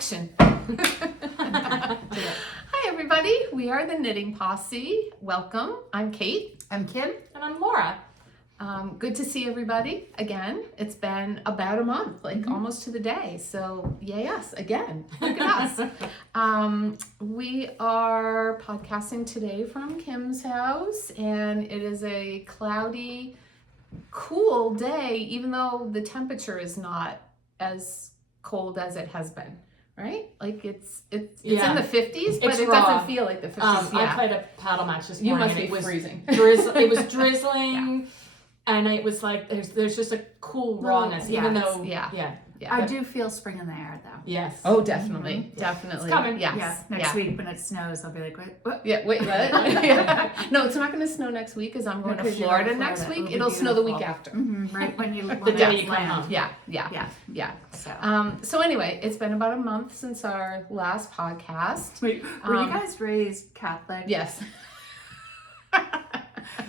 Action. Hi, everybody. We are the Knitting Posse. Welcome. I'm Kate. I'm Kim. And I'm Laura. Good to see everybody again. It's been about a month, almost to the day. So yay us again. Look at us. We are podcasting today from Kim's house, and it is a cloudy, cool day, even though the temperature is not as cold as it has been. Right? Like it's in the 50s, but it doesn't feel like the 50s. I played a paddle match this You morning. must be freezing. It was drizzling, and it was like there's just a cool rawness, even though I do feel spring in the air, though. Yes. Oh, definitely, definitely. It's coming. Yes. Yeah. Next week when it snows, I'll be like, what? Yeah. Wait. What? Yeah. No, it's not going to snow next week because I'm going to Florida next week. It'll snow the week after. Mm-hmm. Right when you the day you come home. Yeah. So anyway, it's been about a month since our last podcast. Wait, were you guys raised Catholic? Yes.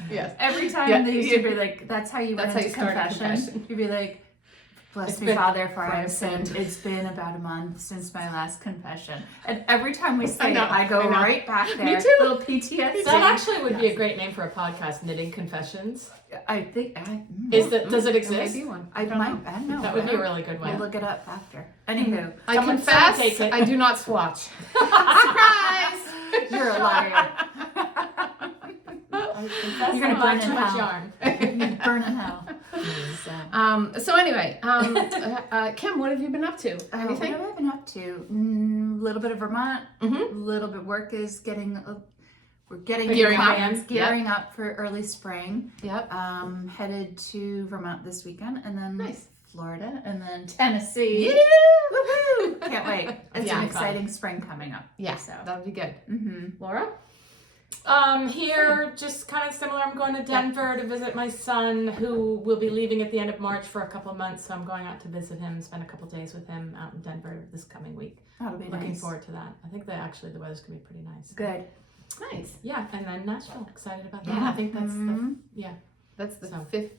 Yes. Every time they used to be like, that's how you went into start confession. You'd be like, bless me, Father, for I have sinned. It's been about a month since my last confession. And every time we say it, I go right back there. Me too. Little PTSD. That actually would be a great name for a podcast, Knitting Confessions. I think. Does it exist? Maybe one. I don't know. That would be a really good We'll one. look it up after. Anywho. I confess, I do not swatch. Surprise! You're a liar. You're gonna burn in too much hell. yarn. Burn in hell. So anyway, Kim, what have you been up to? Anything? What have I been up to? A little bit of Vermont. A little bit work is getting. We're getting gearing up for early spring. Yep. Headed to Vermont this weekend, and then Nice. Florida, and then Tennessee. Yeah! Woohoo! Can't wait. It's an exciting spring coming up. Yeah, So. that'll be good. Mm-hmm. Laura? Here, just kind of similar. I'm going to Denver to visit my son, who will be leaving at the end of March for a couple of months. So I'm going out to visit him, spend a couple of days with him out in Denver this coming week. That'll be Looking nice. forward to that. I think that actually the weather's going to be pretty nice. Good. Nice. Yeah, and then Nashville. Excited about that. Yeah. I think that's That's the So, 15th.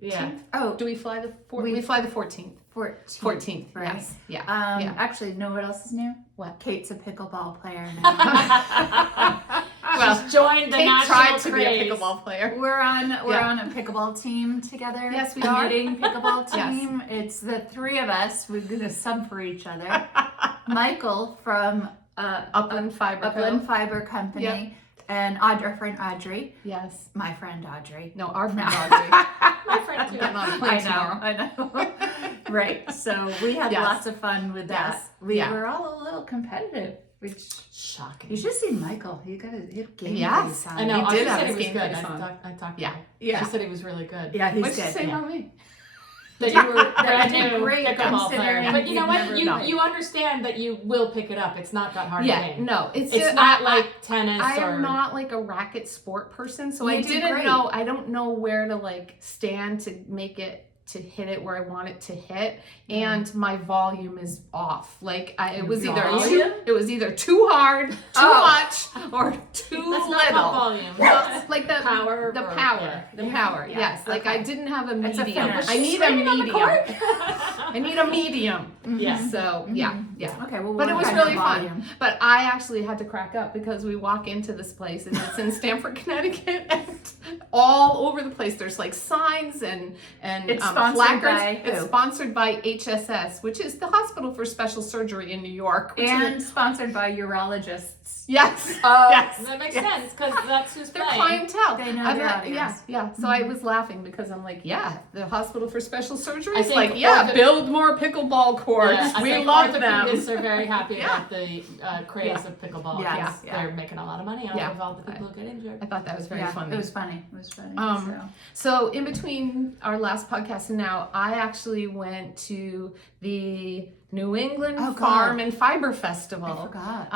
yeah. Oh, Do we fly the 14th? We fly the 14th. 14th, right? yes. Yeah. Actually, know what else is new? What? Kate's a pickleball player now. Well, she's joined the Kate national tried to craze. be a pickleball player. We're on a pickleball team together. Yes, we a are. knitting pickleball Yes. team. It's the three of us. We're gonna sub for each other. Michael from Upland Fiber Upland Fiber Company, Yep. and our friend Audrey. Yes. My friend Audrey. No, our friend Audrey. My friend too. Getting on a plane tomorrow. I know. Right. So we had Yes. lots of fun with that. Yes. We Yeah. were all a little competitive, which Shocking. you should see Michael. He got a game Yes. face on. I know. He Audrey did have said his he was game good. face on. I talked Yeah. to him. Yeah. She said he was really good. Yeah, he's What'd good. you say yeah. about me? That you were That brand you did new great pickleball player. considering But you know you've what? never You known. you understand that you will pick it up. It's not that hard a game. No, it's not like tennis I or... am not like a racket sport person, so You I do didn't great. know. I don't know where to like stand to make it to hit it where I want it to hit, and my volume is off. Like it was either too hard, too much, or too That's little. not called volume. Well, like the Power. the or- power. Yeah. Yes, like I didn't have a It's a medium. finish. I need a Swinging on the medium. court? I need a medium. Yeah. So yeah. Okay, well, But it what was kind really of fun. volume? But I actually had to crack up because we walk into this place and it's in Stamford, Connecticut, and all over the place there's like signs and It's sponsored placards. by It's who? sponsored by HSS, which is the Hospital for Special Surgery in New York. which And is- sponsored by urologists. yes, Oh, yes, that makes yes. sense because that's who's Their playing. clientele. They know I'm their like, audience. yeah. So I was laughing because I'm like, yeah, the Hospital for Special Surgery I is think like, yeah, ortho- build more pickleball courts. Yeah, I we think love them. orthopedists are very happy Yeah. about the craze of pickleball. Yeah. because Yeah. They're making a lot of money out Yeah. of all the people who get injured. I thought that was very Yeah, funny. it was funny. It was funny. So in between our last podcast and now, I actually went to the New England Oh, God. Farm and Fiber I Festival. forgot.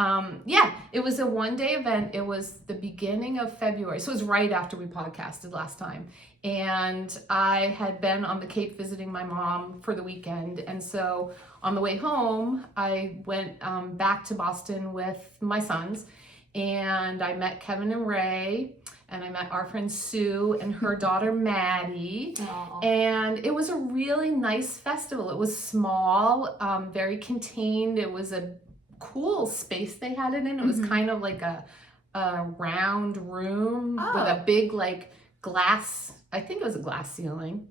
Yeah, it was a one-day event. It was the beginning of February, so it was right after we podcasted last time. And I had been on the Cape visiting my mom for the weekend, and so on the way home, I went back to Boston with my sons, and I met Kevin and Ray. And I met our friend Sue and her daughter Maddie. Aww. And it was a really nice festival. It was small, very contained. It was a cool space they had it in. It was kind of like a round room with a big like glass. I think it was a glass ceiling.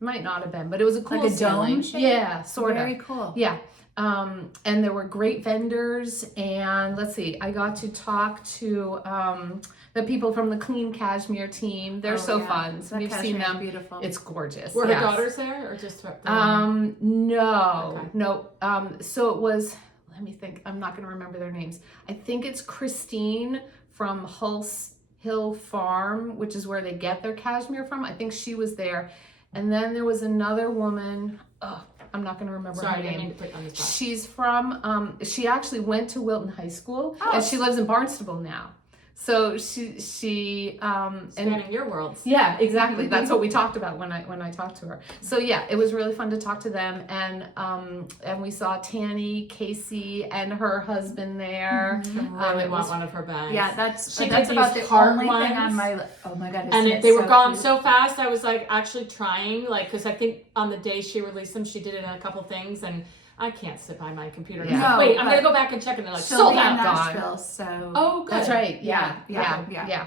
Might not have been, but it was a cool like a ceiling. dome shape? Yeah, sort of. Very cool. Yeah. And there were great vendors, and let's see, I got to talk to the people from the Clean Cashmere team. They're so fun. So we've seen them. Beautiful. It's gorgeous. Were her daughters there, or just No. Okay. No. So it was, let me think. I'm not going to remember their names. I think it's Christine from Hulse Hill Farm, which is where they get their cashmere from. I think she was there. And then there was another woman. I'm not going to remember her Sorry, I name. didn't mean to put you on the spot. She's from, she actually went to Wilton High School, and she lives in Barnstable now. So she Spanning your worlds. yeah, exactly. That's what we talked about when I talked to her. So yeah, it was really fun to talk to them, and we saw Tanny, Casey, and her husband there. I really want one of her bags. Yeah, that's She about did the these heart only thing on ones. my oh my god. And isn't it they were so gone cute? so fast. I was like actually trying, like, because I think on the day she released them, she did it in a couple things, and I can't sit by my computer. And Yeah. I was like, wait, I'm No, gonna go back and check, and they're like, She'll sold be in out. Nashville, so Oh, good. That's right. Yeah. Yeah.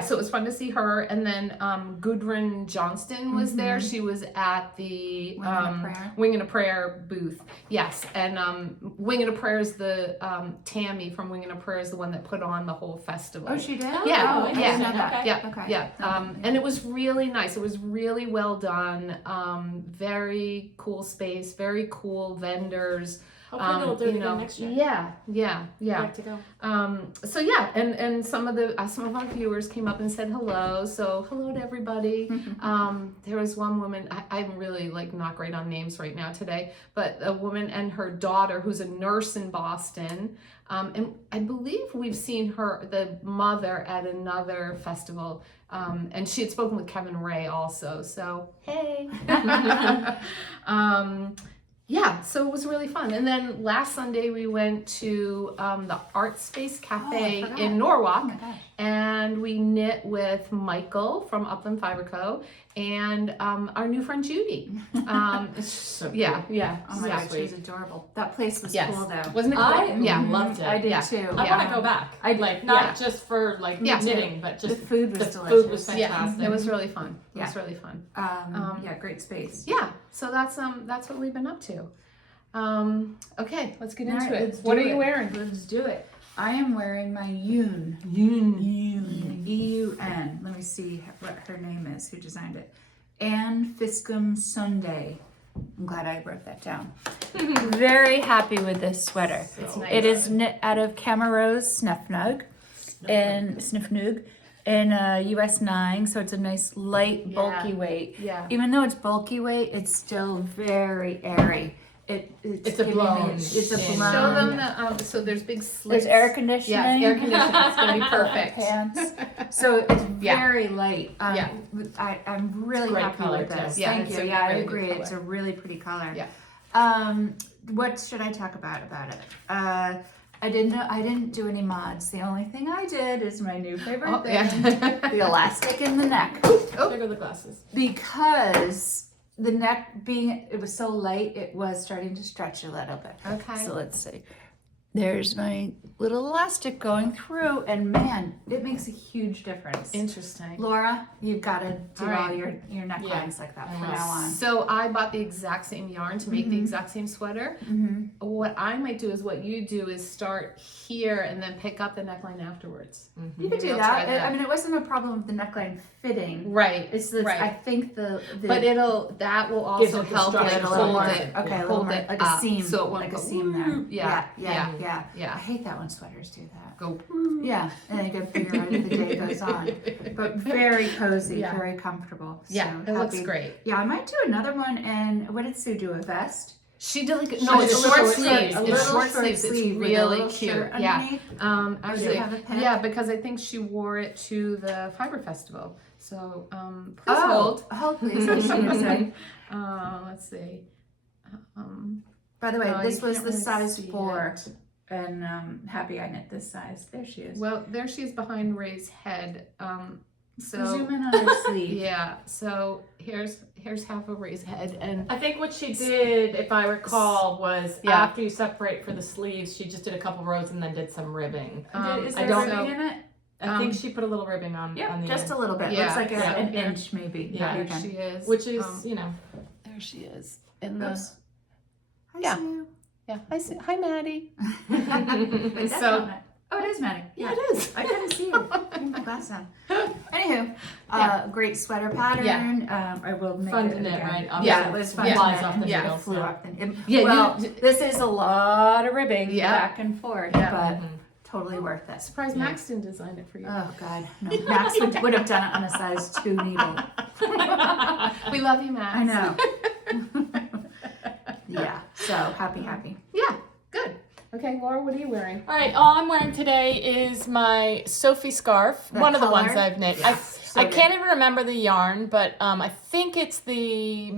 So it was fun to see her, and then Gudrun Johnston was there. She was at the Wing and a Prayer booth. Yes, and Wing and a Prayer is the Tammy from Wing and a Prayer is the one that put on the whole festival. Oh, she did? Yeah. Oh, I didn't know that. Okay. Yeah, Okay. yeah. And it was really nice. It was really well done. Very cool space, very cool vendors. Hopefully they'll do it again next year. Yeah. I'd like to go. So yeah, and some of our viewers came up and said hello. So hello to everybody. There was one woman. I'm really like not great on names right now today, but a woman and her daughter who's a nurse in Boston. And I believe we've seen the mother at another festival. And she had spoken with Kevin Ray also. So hey. Yeah, so it was really fun. And then last Sunday we went to the Art Space Cafe in Norwalk, and we knit with Michael from Upland Fiber Co. and our new friend Judy. So yeah. Oh my god, she's adorable. That place was cool though. Wasn't it cool? I loved it. I did too. I want to go back. I'd like not just for like knitting, but just the food was the delicious. food was Yeah, fantastic. it was really fun. It was really fun. Yeah, great space. Yeah, so that's what we've been up to. Okay, let's get into it. Let's What do are you it. wearing? Let's do it. I am wearing my Eun. E-U-N. Let me see what her name is, who designed it. Anne Sunday. I'm glad I wrote that down. Very happy with this sweater. It's nice. It is knit out of Camarose Snifnug in US 9, so it's a nice light, bulky weight. Yeah. Even though it's bulky weight, it's still very airy. It's a blown. It's a skin. blown. Show them the so there's big slits. There's air conditioning. Yeah, air conditioning. It's gonna be perfect. Pants. So it's very light. Yeah. I'm really great happy color, with this. too. Yeah, Thank it's you. a Yeah, I really good agree. color. It's a really pretty color. Yeah. What should I talk about it? I didn't do any mods. The only thing I did is my new favorite thing, the elastic in the neck. There go the glasses. Because the neck it was so light, it was starting to stretch a little bit. Okay. So let's see. There's my little elastic going through, and man, it makes a huge difference. Interesting. Laura, you've got to do All all right. your necklines like that from will. now on. So I bought the exact same yarn to make the exact same sweater. What I might do is what you do is start here and then pick up the neckline afterwards. You could do I'll that. try that. I mean, it wasn't a problem with the neckline fitting. Right. It's the, right. I think the But that will Gives also it the help structure. like a little hold more, it. okay, a little hold more, it like a up seam, so it won't like a go, seam there. Yeah. I Yeah. hate that when sweaters do that. Go. Yeah, and then you get bigger as the day goes on. But very cozy, Yeah. very comfortable. Yeah, So it looks happy. great. Yeah, I might do another one. And what did Sue do? A vest? She did like She no, did it's a short little sleeves. a It's little short sleeves. sleeve It's with a really little cute. shirt Yeah. underneath. Actually, Does it have a pin? yeah, because I think she wore it to the Fiber Festival. So please hold. Hold, please. I was gonna say. Let's see. By the way, No, this you was can't the really size see 4, it. and happy I knit this size. There she is. Well, there she is behind Ray's head. So Zoom in on her sleeve. yeah, so here's half of Ray's head, and I think what she did, if I recall, was Yeah. after you separate for the sleeves, she just did a couple rows and then did some ribbing. Is I there don't ribbing in it? I think she put a little ribbing on Yeah, the just end, a little bit. Yeah. Looks like Yeah. an Yeah. inch maybe. Yeah. Not there even. she is. which is, there she is in the Oops. Hi, Yeah. Sue. yeah. Hi, Maddie. Wait, that's So- not it. Oh, it is Maddie. Yeah, it is. I couldn't see her. I have my glass on. Anywho, great sweater pattern. I will make fun it to knit, again. right? Yeah, it was fun. Yeah. to Flies knit. off the Yeah. needle. It flew off the. Yeah, Well, you- this is a lot of ribbing Yeah. back and forth, Yeah. but Mhm. totally worth it. Surprised Yeah. Max didn't design it for you. Oh God, no. Max would have done it on a size 2 needle. We love you, Max. I know. Yeah. So happy. Yeah, good. Okay, Laura, what are you wearing? All right, all I'm wearing today is my Sophie scarf, The one of the ones color? I've knit. Yeah, so I good. can't even remember the yarn, but I think it's the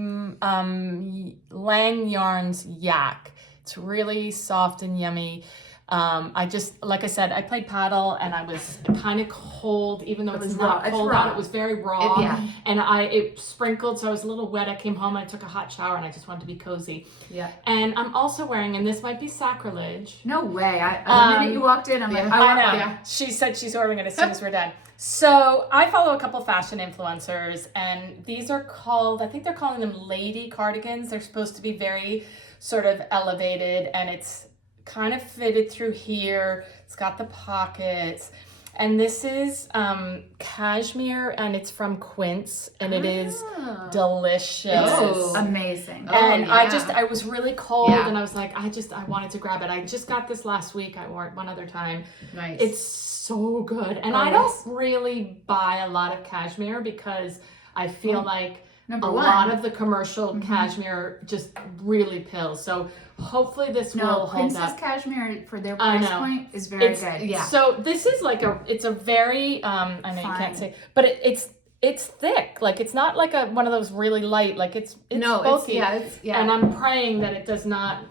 Lang Yarns Yak. It's really soft and yummy. I just, like I said, I played paddle and I was kind of cold, even though It it's was not raw. It's cold raw. out. It was very raw. Yeah. And it sprinkled, so I was a little wet. I came home and I took a hot shower and I just wanted to be cozy. Yeah. And I'm also wearing, and this might be sacrilege. No way. The minute you walked in, I'm like, yeah. I want I know. one. Yeah. She said she's ordering it as soon as we're done. So I follow a couple fashion influencers, and these are called, I think they're calling them lady cardigans. They're supposed to be very sort of elevated, and it's kind of fitted through here. It's got the pockets. And this is cashmere, and it's from Quince, and it is Ah. delicious. Oh. Amazing. And Oh, I was really cold, Yeah. and I was like, I wanted to grab it. I just got this last week. I wore it one other time. Nice. It's so good. And Oh, I don't yes. really buy a lot of cashmere because I feel like Number a one. lot of the commercial cashmere just really pills. So hopefully this will hold Princess up. Cashmere for their I price know. point is very It's- good. Yeah. So this is like it's a very, I know you Fine. can't say, but it's thick. Like it's not like one of those really light, like it's no, bulky. it's yeah. And I'm praying that it does not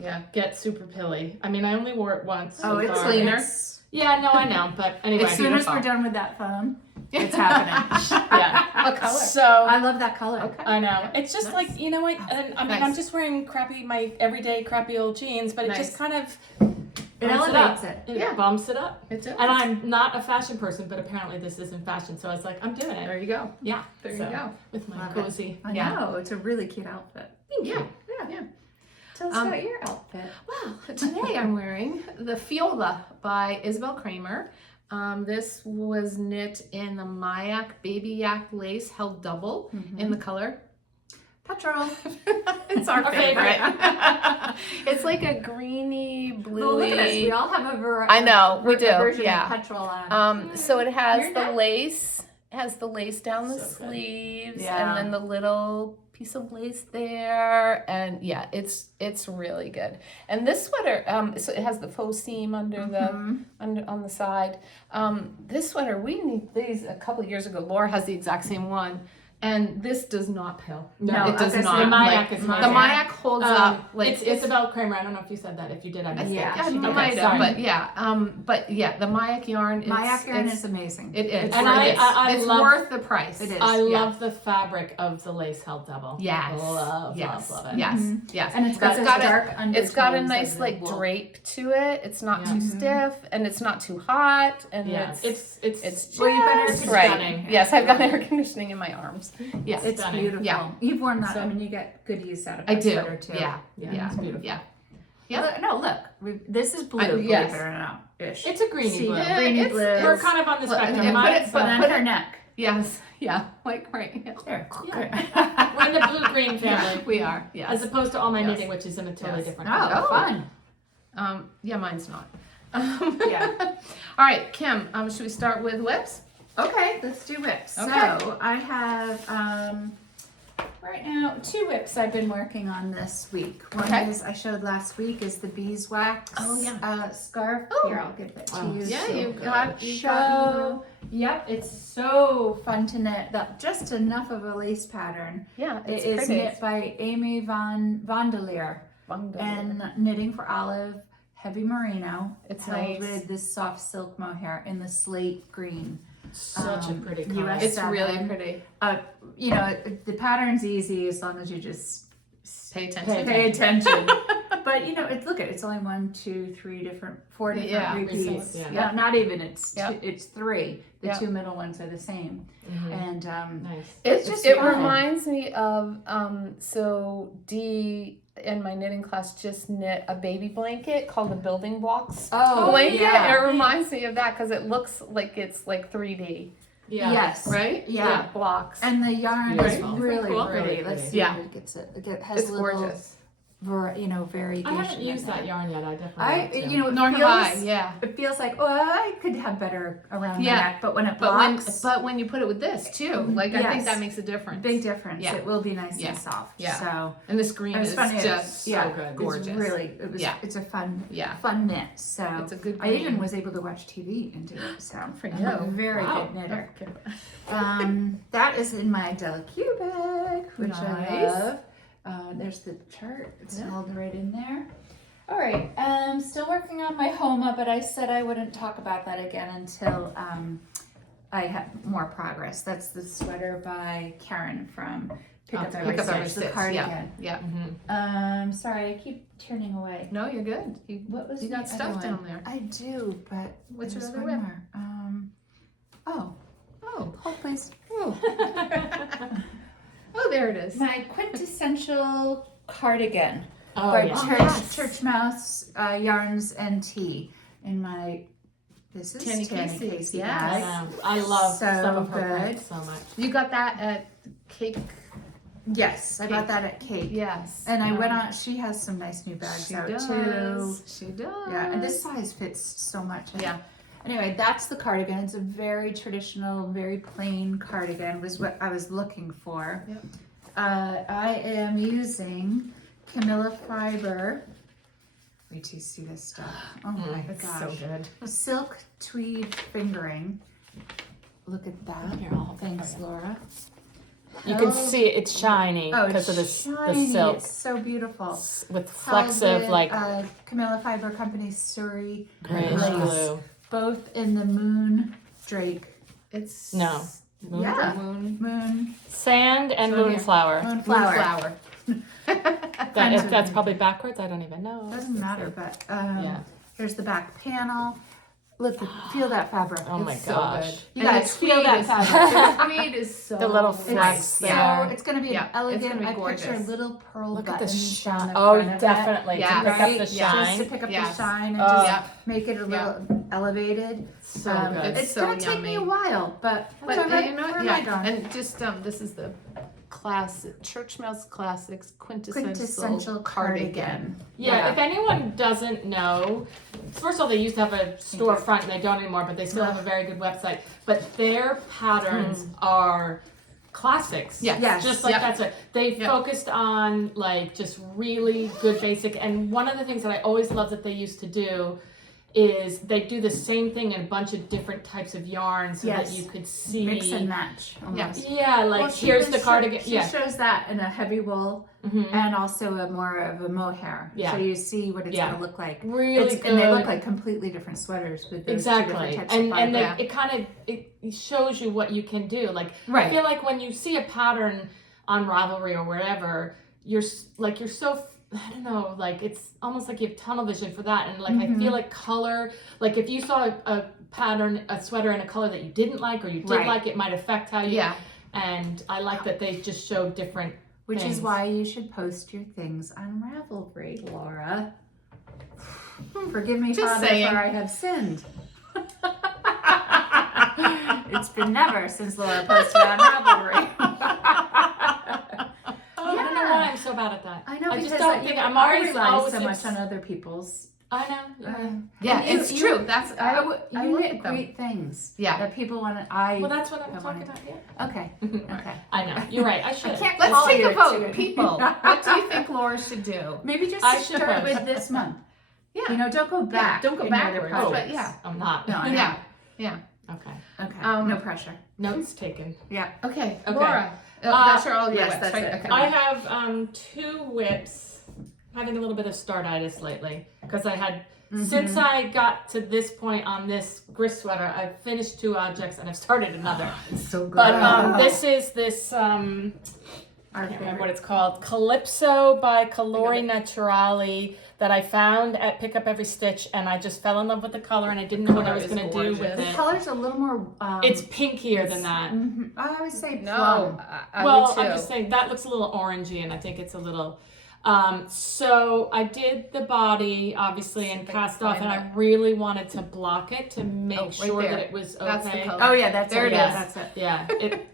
yeah. get super pilly. I mean, I only wore it once. Oh, so it's far. cleaner. Yeah, no, I know. But anyway. As soon as beautiful. we're done with that phone, it's happening. Yeah. What color? So I love that color. Okay. I know. Yeah. It's just Nice. like, you know what? And, I mean, Nice. I'm just wearing my everyday crappy old jeans, but it Nice. just kind of It bumps elevates up. it. It Yeah. bumps it up. It's And I'm not a fashion person, but apparently this isn't fashion. So I was like, I'm doing it. there you go. Yeah. There So, you go. With my Love it. cozy. I Yeah. know. It's a really cute outfit. Yeah. Yeah. Tell us about your outfit. Well, today I'm wearing the Fiola by Isabel Kramer. This was knit in the Mayak Baby Yak lace held double in the color. Petrol. It's our Our favorite. It's like a greeny, bluey. Well, look at us. We all have a variety. I know, we do, Version yeah. of petrol on. So it has You're the not- lace, down the So good. sleeves, Yeah. and then the little piece of lace there, and yeah, it's really good. And this sweater, so it has the faux seam under on the side. This sweater, we need these a couple of years ago. Laura has the exact same one. And this does not pill. No, it does okay, so not. the Mayak Like, is the amazing. Mayak holds up. Like it's Isabel Kramer. I don't know if you said that. If you did, I missed Yeah, it. Yeah, she I did. might have, sorry. but yeah, the Mayak yarn. Mayak yarn it's, is amazing. It is. And it's love- worth the price. It is. I Yeah. love the fabric of the lace held double. Yes. Love yes. it. Yes. Mhm. Yes. And it's got this dark undertones. It's got a nice of like wool. drape to it. It's not Yeah. too stiff and it's not too hot and Yeah, it's it's Well, you've got air just conditioning. right. Yes, I've got air conditioning in my arms. Yes. It's stunning. beautiful. Yeah. You've worn that. So- I mean, you get good use out of I that do. sweater too. Yeah. Yeah, Yeah. it's beautiful. Yeah. Yeah. Yeah. No, look. This is blue. yes. Believe it or not. Ish. It's a greeny See, blue. Yeah, greeny it's- blue. We're kind of on the Look, spectrum. and put Mine's, it- But but then put her it- neck. Yes. Yeah. Like right. There. Yeah. We're in the blue-green family. We are. Yes. As opposed to all my Yes. knitting, which is in a totally Yes. different Oh, color. Oh. fun. Yeah, mine's not. Yeah. All right, Kim. Should we start with whips? Okay, let's do whips. Okay. So I have right now 2 whips I've been working on this week. One Okay. is I showed last week is the Beeswax Oh, yeah. scarf. Oh. Here, I'll give it to Oh, you. Yeah, so you've got show. Yep, it's so fun to knit. That just enough of a lace pattern. Yeah, It it's is pretty. knit by Amy Vandelier and knitting for Olive, heavy merino. It's held nice. with this soft silk mohair in the slate green. Such a pretty color. US It's 7. really pretty. You know, the pattern's easy as long as you just Pay attention. pay attention. But you know, it's only 4 different Yeah, repeats. yeah. Yeah, not even. It's Yep. it's 3. The Yep. 2 middle ones are the same. And Nice. it's just It fun. reminds me of so Dee in my knitting class just knit a baby blanket called the building blocks blanket. yeah. It reminds me of that because it looks like it's like 3D, Yeah. Yes. right? Yeah. blocks. And the yarn is Beautiful. really Cool. pretty. Really Let's pretty. see Yeah. if it gets it. It has It's little, gorgeous. variation. I haven't used in that it. yarn yet. I definitely I, want to. you know, Nor it have I. feels, Yeah. it feels like, oh, I could have better around Yeah. the neck, but when it But blocks, when you put it with this too, like I think Yes. that makes a difference. big difference. Yeah. It will be nice Yeah. and soft. Yeah. So And this green it was is funny. just yeah, so good. it's gorgeous. really, it's a fun knit. So It's a good I even green. was able to watch TV and do it. So For I'm you. a very Wow. good knitter. Okay. That is in my Delaque bag, which I Nice. love. There's the chart. It's Yeah. held right in there. All right. Still working on my Homa, but I said I wouldn't talk about that again until I have more progress. That's the sweater by Karen from Pick Up Every Pick up every Stitch, the stitch. cardigan. Yeah. Sorry, I keep turning away. No, you're good. What was You the got other stuff one? down there. I do, but What's your there's other one whip? more. Oh. Hold please. Oh. Oh, there it is. My quintessential cardigan. Oh, by yeah. Church Mouse Yarns and Tea in my this is Tanny Tanny Casey, Casey. yes. I know. I love So some of her good. prints so much. You got that at Cake. Yes, I bought that at Cake. Yes. And I went on. She has some nice new bags She out does. too. She does. Yeah, and this size fits so much. Yeah. Anyway, that's the cardigan. It's a very traditional, very plain cardigan. Was what I was looking for. Yep. I am using Camilla Fiber. Wait till you see this stuff. Oh my It's gosh. so good. Silk tweed fingering. Look at that. Here, I'll hold that Thanks, for you. Laura. You can see it's shiny Oh, because of it's the shiny. silk It's so beautiful. with flecks of Held like in, Camilla Fiber Company Surrey. grayish lace. blue. Both in the moon drake. It's No. Yeah. Moon. Sand and So here. moonflower. Moonflower. That's probably backwards. I don't even know. Doesn't matter, but Yeah. here's the back panel. Look, feel that fabric. Oh my It's So gosh. good. You And guys the feel tweed that is- fabric. The tweed is so The little It's flex so, there. it's going to be Yeah, an it's elegant. gonna be I picture gorgeous. little pearl Look at the buttons down shine. the Oh, front of definitely. Yeah. To pick Right? up the Yeah. Just shine. to pick up Yes. the shine and Oh. just Yeah. make it a little elevated. So good. It's so going to take me a yummy. while, but But whatever. you know Where what? am I Yeah. going? And just this is the classic Church Mouse Classics Quintessential cardigan. Yeah, if anyone doesn't know, first of all, they used to have a storefront and they don't anymore, but they still have a very good website. But their patterns are classics. Yes. Yes. Just like Yep. that's it. They Yep. focused on like just really good basic. And one of the things that I always love that they used to do is they do the same thing in a bunch of different types of yarns so Yes. that you could see. Mix and match. almost. Yes. Yeah, like Well, she here's even the cardigan. She Yeah. shows that in a heavy wool Mhm. and also a more of a mohair. Yeah. So you see what it's Yeah. going to look like. Really good. And they look like completely different sweaters with those two different Exactly, types and of and fiber. it kind of it shows you what you can do. Like I Right. feel like when you see a pattern on Ravelry or wherever, you're so I don't know, like it's almost like you have tunnel vision for that. And like I feel like color, like if you saw a pattern, a sweater in a color that you didn't like or you did Right. like, it might affect how you. Yeah. And I like that they just show different. Which things. is why you should post your things on Ravelry, Laura. Forgive me, Just Father, saying. for I have sinned. It's been never since Laura posted on Ravelry. I don't know why I'm so bad at that. I know I because just don't think I'm I always rely so it's- much on other people's. I know. Yeah. Yeah, And it's you- true. That's I You look knit at them. great things. Yeah. That people want to. I. Well, that's what I'm I talking wanna- about. Yeah. Okay. Okay. I know. You're right. I should. I can't Let's call take you a vote, to- people. What do you think Laura should do? Maybe just I should start post. with this month. Yeah. You know, don't go back. don't go in your other backwards, but projects. yeah. I'm not. No, I know. Yeah. Yeah. Okay. Okay. No pressure. Notes taken. Yeah. Okay. Okay. Laura. That's your all your yes, whips, that's right? it. Okay. I have 2 whips having a little bit of startitis lately because I had since I got to this point on this Grist sweater, I've finished 2 objects and I've started another. It's so good. But this is this I can't remember what it's called, Calypso by Color Naturali that I found at Pick Up Every Stitch, and I just fell in love with the color and I didn't know what I was going to do with The it. color's a little more. It's pinkier than that. I would say no, plum. I Well, would too. I'm just saying that looks a little orangey, and I think it's a little. So I did the body obviously and cast off, and I really wanted to block it to make sure there. that it was okay. That's the color. Oh yeah, that's There it. it Yeah, is. that's it. Yeah,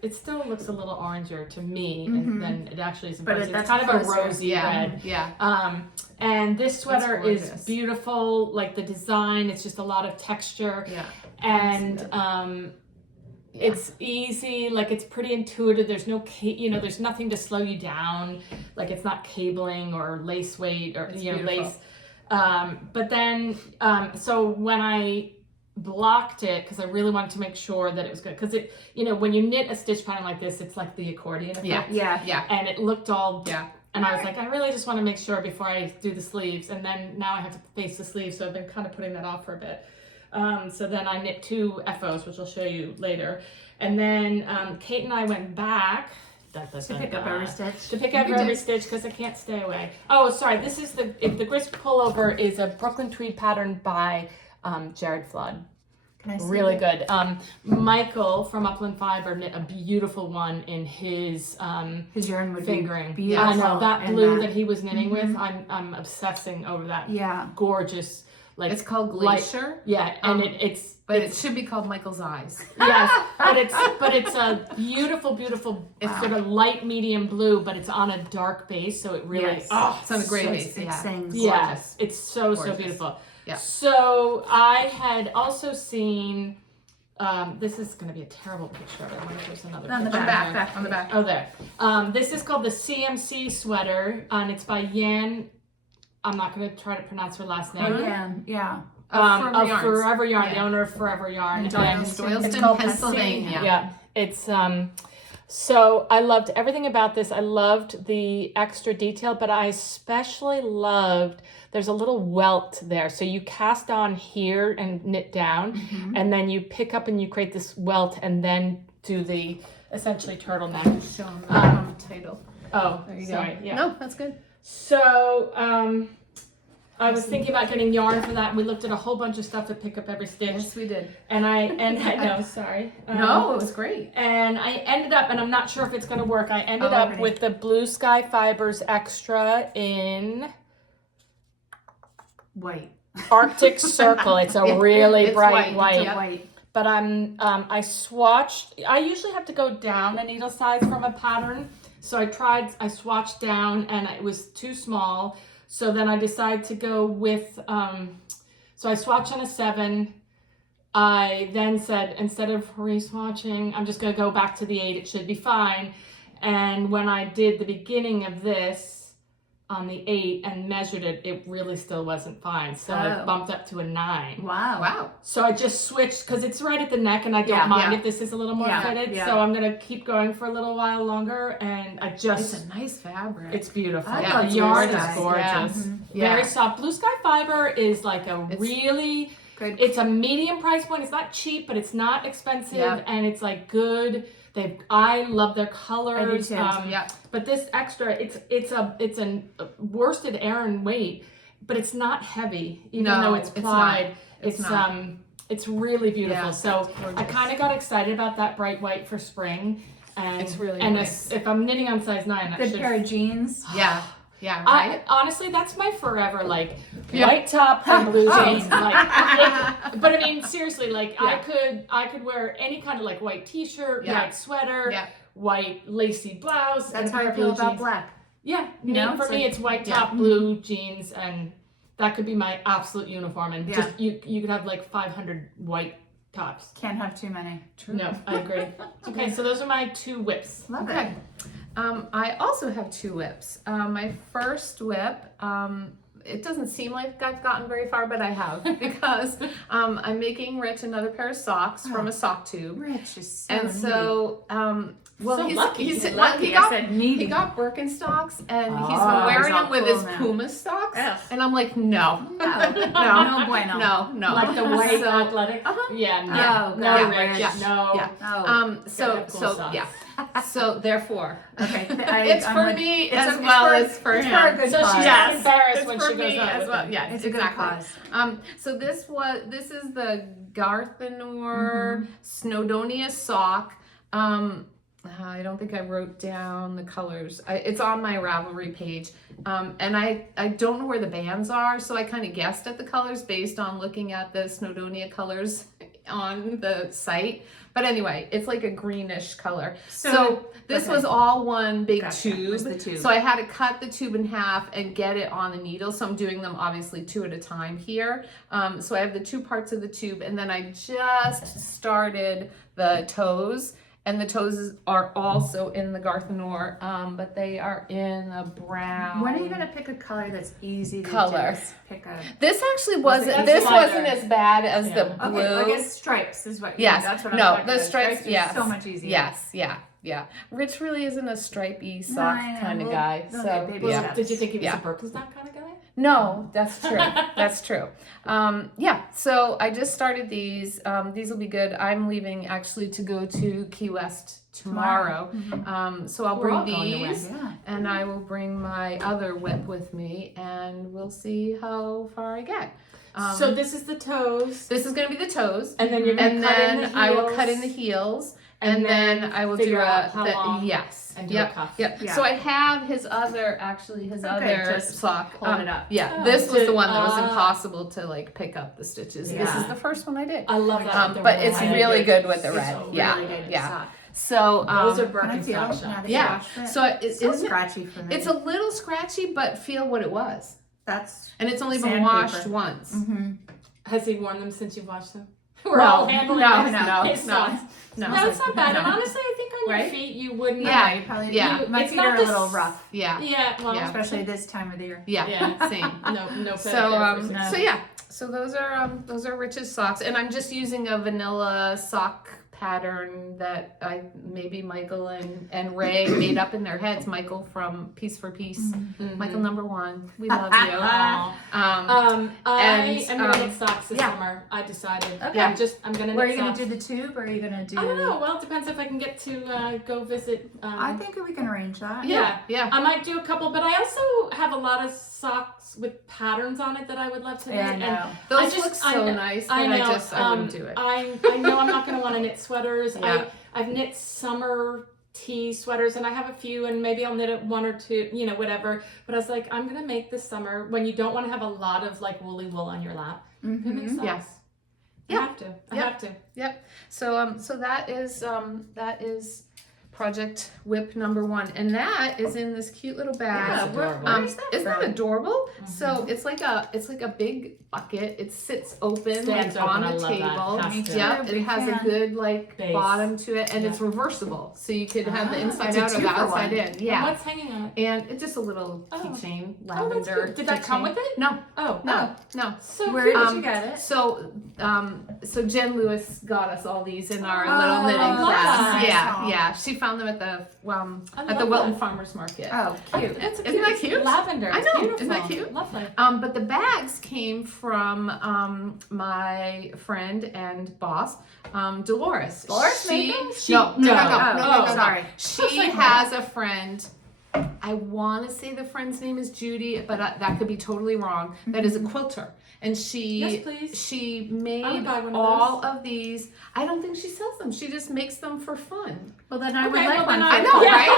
it still looks a little oranger to me than it actually is in But person. that's It's kind of a closer. rosy Yeah, red. yeah. And this sweater is gorgeous. beautiful. Like the design, it's just a lot of texture. Yeah. And it's easy, like it's pretty intuitive. There's no, there's nothing to slow you down. Like it's not cabling or lace weight or beautiful. lace. But then, so when I blocked it, because I really wanted to make sure that it was good, because it, when you knit a stitch pattern like this, it's like the accordion effect. Yeah. And it looked all. Yeah. And I was like, I really just want to make sure before I do the sleeves. And then now I have to face the sleeves, so I've been kind of putting that off for a bit. So then I knit 2 FOs, which I'll show you later. And then Kate and I went back To pick up every stitch. to pick up every stitch because I can't stay away. Oh, sorry. This is the Grist pullover is a Brooklyn tweed pattern by Jared Flood. Can I see Really it? good. Michael from Upland Fiber knit a beautiful one in his His yarn would fingering. be beautiful. I know that and blue that he was knitting with. Mm-hmm. I'm obsessing over that. Yeah. Gorgeous. Like It's called light- Glacier. Yeah, and it's But it's, it should be called Michael's Eyes. yes, but it's a beautiful it's sort of light medium blue, but it's on a dark base, so it really Yes. it's on a gray So base. it Yeah. sings. yes, it's so Gorgeous. beautiful. Yeah. So I had also seen. This is going to be a terrible picture. I wonder if there's another On the picture. back. On the back. Oh, there. This is called the CMC sweater, and it's by Yan. I'm not going to try to pronounce her last name. Oh yeah. Yeah. Of Yarns. Forever Yarn, Yeah. the owner of Forever Yarn. In And Doylestown, it's called the Pennsylvania. Yeah, it's so I loved everything about this. I loved the extra detail, but I especially loved there's a little welt there. So you cast on here and knit down, and then you pick up and you create this welt and then do the essentially turtleneck. Show them the title. Oh, There you sorry. go. Yeah. No, that's good. So I was thinking about getting yarn for that. We looked at a whole bunch of stuff to pick up every stitch. Yes, we did. And I know, sorry. No, it was great. And I ended up, and I'm not sure if it's going to work, I ended Oh, up okay. with the Blue Sky Fibers Extra in White. Arctic Circle. It's a really it's bright white. white. Yep. White. But I swatched, I usually have to go down a needle size from a pattern. So I swatched down and it was too small. So then I decided to go with, so I swatched on a 7. I then said, instead of re-swatching, I'm just going to go back to the 8. It should be fine. And when I did the beginning of this on the 8 and measured it, it really still wasn't fine. So I Oh. bumped up to a 9. Wow. Wow. So I just switched because it's right at the neck and I don't Yeah, mind yeah. if this is a little more Yeah, fitted. yeah. So I'm going to keep going for a little while longer and I It's just, a nice fabric. it's beautiful. I love The Blue yarn Sky. is gorgeous. Yeah. Very soft. Blue Sky Fiber is like a It's really, Good. it's a medium price point. It's not cheap, but it's not expensive Yeah. and it's like good. I love their colors. I do too. Yeah. But this extra, it's a worsted Aran weight, but it's not heavy, even No, though it's it's plied. not. It's not. It's really beautiful. Yeah, so it's gorgeous. I kind of got excited about that bright white for spring, and It's really and nice. if I'm knitting on size 9, that Good should. pair of jeans. Yeah. Yeah. Right. Honestly, that's my forever Yeah. white top and blue Oh. jeans. But I mean, seriously, Yeah. I could wear any kind of like white T-shirt, Yeah. white sweater, Yeah. white lacy blouse. That's and a how pair I of feel blue about jeans. black. Yeah, You know, for it's me, like- it's white yeah. top, blue jeans, and that could be my absolute uniform. And Yeah. just you could have like 500 white tops. Can't have too many. True. No, I agree. Okay, so those are my 2 whips. Love Okay. it. I also have 2 whips. My first whip, it doesn't seem like I've gotten very far, but I have because I'm making Rich another pair of socks from a sock tube. Rich is so And so, well, So lucky. he's lucky. he I got, said needy. he got Birkenstocks and he's Oh, been wearing he's all them with cool his now. Puma socks. Ugh. And I'm like, no, No bueno. no. Like the white So- athletic. Uh-huh. Yeah, no, Oh, no, God, Rich, yeah, no. yeah. Oh. Gotta So have cool so socks. yeah. So therefore, Okay. it's for me as well as for it's him. for a good So cause. she's Yes. not embarrassed It's when for she goes me out as with well. them. Yes, It's a good exactly. cause. So this is the Garthenor Snowdonia sock. I don't think I wrote down the colors. It's on my Ravelry page. And I don't know where the bands are, so I kind of guessed at the colors based on looking at the Snowdonia colors on the site. But anyway, it's like a greenish color. So this okay. was all one big Gotcha. tube. Was the tube. So I had to cut the tube in half and get it on the needle. So I'm doing them obviously 2 at a time here. So I have the 2 parts of the tube, and then I just started the toes. And the toes are also in the Garthenor, but they are in a brown. When are you gonna pick a color that's easy to color? just pick up? This actually wasn't. That's This lighter. wasn't as bad as Yeah. the blue. Okay, I guess stripes is what. Yes. That's what I'm No, talking the about. stripes, are yes. so much easier. Yes, yeah. Rich really isn't a stripey sock I know. kind of We'll- guy. they'll So get baby yeah. steps. Did you think he was Yeah. a Birkenstock kind of guy? No, that's true. That's true. Yeah, so I just started these. These will be good. I'm leaving actually to go to Key West tomorrow. So I'll We're all bring going away. these Yeah. and I will bring my other whip with me and we'll see how far I get. So this is the toes, This is going to be the toes. and then you're gonna And cut in the then heels. I will cut in the heels. And then I will do figure out how the long yes. and do Yep. a cuff. Yep. Yeah. So I have his other other just sock. hold it up. Yeah, Oh, this was the one that was ah. impossible to like pick up the stitches. This Yeah. is the first one I did. I love that. with the But red. it's I like really it. good with the It's red. really Yeah, good yeah. sock. So Those are Can I feel? Birkenstock Now shots. that you yeah. washed it? So so isn't it? scratchy for me. It's a little scratchy, but feel what it was. That's. And it's only been Sandpaper. washed once. Mm-hmm. Has he worn them since you washed them? We're No, all handling no, his, no, his no. socks. No. No, it's not bad. No. And honestly, I think on Right? your feet you wouldn't. Yeah. You probably. Yeah. My It's feet not are a this- little rough, Yeah. Yeah. Well. Yeah. especially this time of the year. Yeah. Yeah. Same. No. So so those are Rich's socks, and I'm just using a vanilla sock pattern that maybe Michael and Ray made up in their heads. Michael from Piece for Piece, Michael #1, we love you. Aw. Um, I and, am gonna knit socks this yeah. summer. I decided. Okay. I'm gonna knit Where are you socks. gonna do the tube, or are you gonna do? I don't know. Well, it depends if I can get to go visit. I think we can arrange that. yeah. I might do a couple, but I also have a lot of socks with patterns on it that I would love to knit. Yeah, I and know. Those just- look so nice, but I know. I wouldn't do it. I know I'm not going to want to knit sweaters. Yeah. I've knit summer tea sweaters, and I have a few, and maybe I'll knit 1 or 2, whatever. But I was like, I'm going to make this summer when you don't want to have a lot of like woolly wool on your lap. I'm gonna make socks. Yes. I Yeah. have to. I Yep. have to. Yep. So that is project whip #1, and that is in this cute little bag. Yeah, adorable. where is that Isn't that from? adorable? So it's like a big bucket. It sits open Stands like open. on I the love that. table. Has to. Yep, Big it has a fan. good like Base. bottom to it, and Yeah. it's reversible, so you could have the inside It's a out or the 2-for-1. outside in. And Yeah, what's hanging on it? and it's just a little Oh. keychain, Oh, that's lavender. good. Did that come keychain. with it? No, Oh, no. So Where cute. did you get it? So Jen Lewis got us all these in our Oh, little knitting I love class. that. Yeah, Oh. yeah. She found them at the I at the love Wilton that. Farmers Market. Oh, cute. It's Isn't that cute? Lavender. I It's know. beautiful. Isn't that cute? Lovely. But the bags came from my friend and boss, Dolores. Dolores made She, them? no, no, no, no, Oh, no, no, no, sorry. She has a friend. I want to say the friend's name is Judy, but that could be totally wrong. That is a quilter, and Yes, please. she I made would buy one of all those. of these. I don't think she sells them. She just makes them for fun. Well, then I would Okay, like well, one. then for I know, fun. Yeah. right?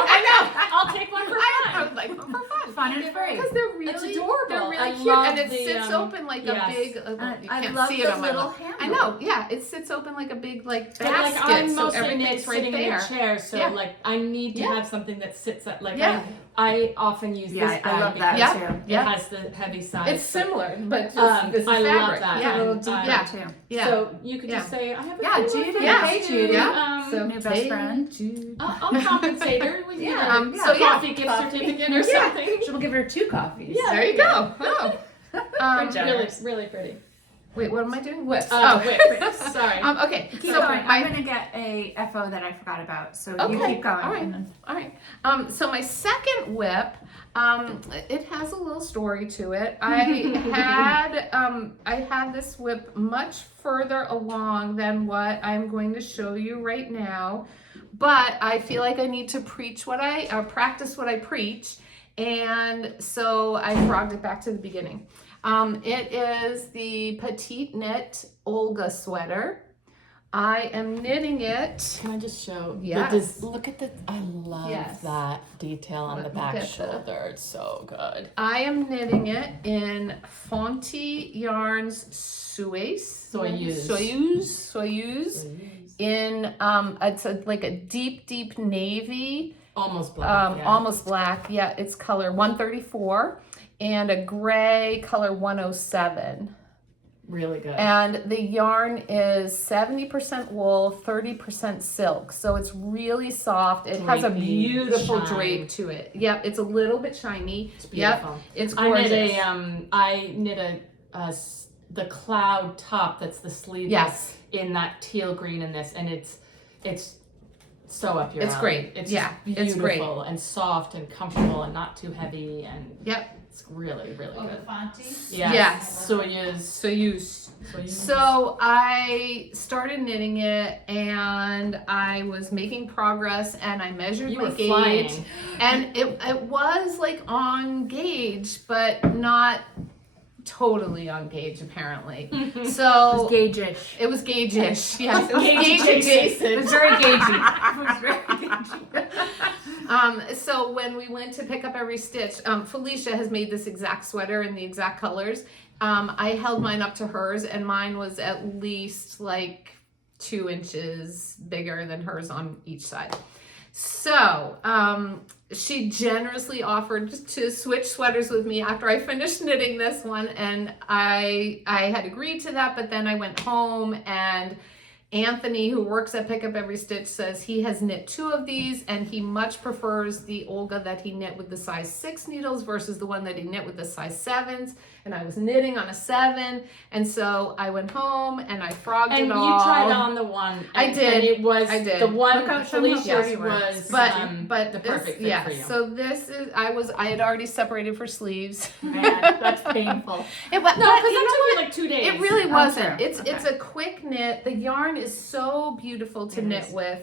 I I'll take one for know. I fun. would like them for fun. Fun and free. Because they're really It's adorable. They're really I cute, love and it the, sits open like yes. a big. You I can't love see the it on my little lap. handle. I know, yeah. It sits open like a big like But basket, like I'm so mostly knit everything's right sitting in there. a chair, so Yeah. like I need to Yeah. have something that sits at like Yeah. I often use Yeah, this bag I love that because Yeah. too. it Yeah. has the heavy sides. It's similar, but just this I love fabric. that. Yeah, A little And, deeper yeah. too. yeah. So you could just Yeah. say, I have a Yeah, few Judy. friends Yeah. Hey, who, Judy. So New best hey, friend. Jude. I'll compensate her with Yeah, a so yeah, coffee gift coffee. certificate or Yeah. something. She'll give her 2 coffees. Yeah. There you go. Oh, Really, really pretty. Wait, what am I doing? Whips. Whips. Sorry. Okay. Keep So going. I'm gonna get a FO that I forgot about, so you Okay, keep going. all right. and then- All right. So my second whip, it has a little story to it. I had this whip much further along than what I'm going to show you right now, but I feel like I need to practice what I preach, and so I frogged it back to the beginning. It is the Petite Knit Olga sweater. I am knitting it. Can I just show? Yes. Look at I love that detail on the back shoulder. It's so good. I am knitting it in Fonty Yarns Soyuz. In it's like a deep navy. Almost black. Almost black. Yeah, it's color 134 and a gray color 107. Really good. And the yarn is 70% wool, 30% silk. So it's really soft. It has a beautiful drape to it. Yep, it's a little bit shiny. It's beautiful. Yep, it's gorgeous. I knit the cloud top that's the sleeveless in that teal green in this, and it's so up your alley. It's great. It's yeah, beautiful it's great. and soft and comfortable and not too heavy, and it's really, really good. Fonty? Yes. Soyuz. So I started knitting it, and I was making progress, and I measured my gauge, flying. and it was like on gauge, but not totally on gauge apparently. So Gauge-ish. it was gauge-ish. Yes, it was Gauge gauge adjacent. It was very gaugy. It was very gaugy. So when we went to pick up every stitch, Felicia has made this exact sweater in the exact colors. I held mine up to hers, and mine was at least like 2 inches bigger than hers on each side. So she generously offered to switch sweaters with me after I finished knitting this one, and I had agreed to that, but then I went home, and Anthony, who works at Pick Up Every Stitch, says he has knit 2 of these, and he much prefers the Olga that he knit with the size 6 needles versus the one that he knit with the size 7s. And I was knitting on a 7, and so I went home and I frogged it all. And you tried on the one. I did. And it was the one Felicia's was but the perfect fit for you. So this is I had already separated for sleeves. Man, that's painful. It was No, because that took me like 2 days. It really wasn't. true. It's a quick knit. The yarn is so beautiful to knit with.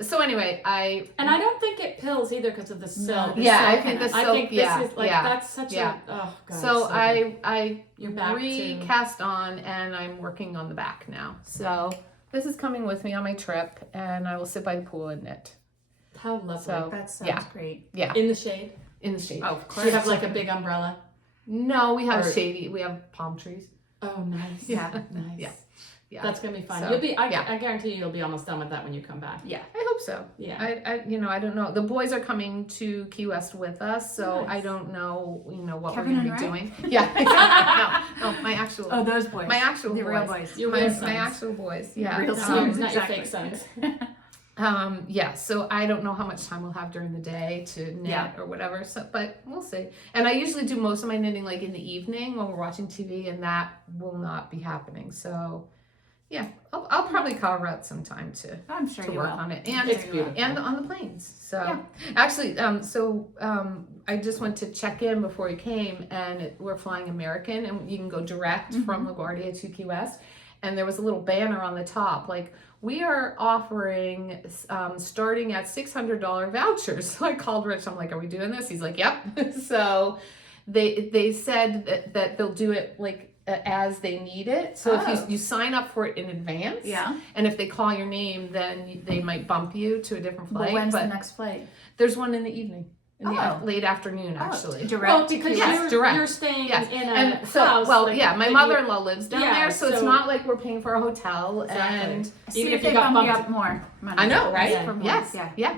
So anyway, I don't think it pills either because of the silk. I think the silk. I think this is like that's such a oh god. So I You're back recast on, and I'm working on the back now. So this is coming with me on my trip, and I will sit by the pool and knit. How lovely. So That sounds great. yeah, in the shade. in the shade. Oh, of Do course. you have like a big umbrella? No, we have shady. We have palm trees. Oh, nice. Yeah. Nice. Yeah. Yeah. That's gonna be fun. So, You'll be. I guarantee you'll be almost done with that when you come back. Yeah, I hope so. Yeah. I don't know. The boys are coming to Key West with us, so Nice. I don't know, what Kevin we're and gonna be Ray? doing. Yeah, exactly. No, my actual. Oh, those boys. My actual the boys. real boys. Your my, real my sons. actual boys. Yeah. Real Sons, sons, not exactly. your fake sons. Yeah, so I don't know how much time we'll have during the day to knit or whatever. So, but we'll see. And I usually do most of my knitting like in the evening when we're watching TV, and that will not be happening. So, yeah, I'll probably carve out some time to I'm sure you work will. on it, and It's beautiful. and on the planes. So actually, I just went to check in before you came, and we're flying American, and you can go direct from LaGuardia to Key West. And there was a little banner on the top, like, we are offering starting at $600 vouchers. So I called Rich. I'm like, are we doing this? He's like, yep. So they said that they'll do it like as they need it. So if you sign up for it in advance, and if they call your name, then they might bump you to a different flight. But when's the next flight? There's one in the evening. In the late afternoon, actually. Direct. Well, because Yes, direct. you're staying Yes. in a And so, house. well, like, my that mother-in-law lives down there, so it's so- not like we're paying for a hotel. Exactly. And See even if if they you got bump you bumped- up more money. I know, right? Yeah. For more. Yes. Yeah.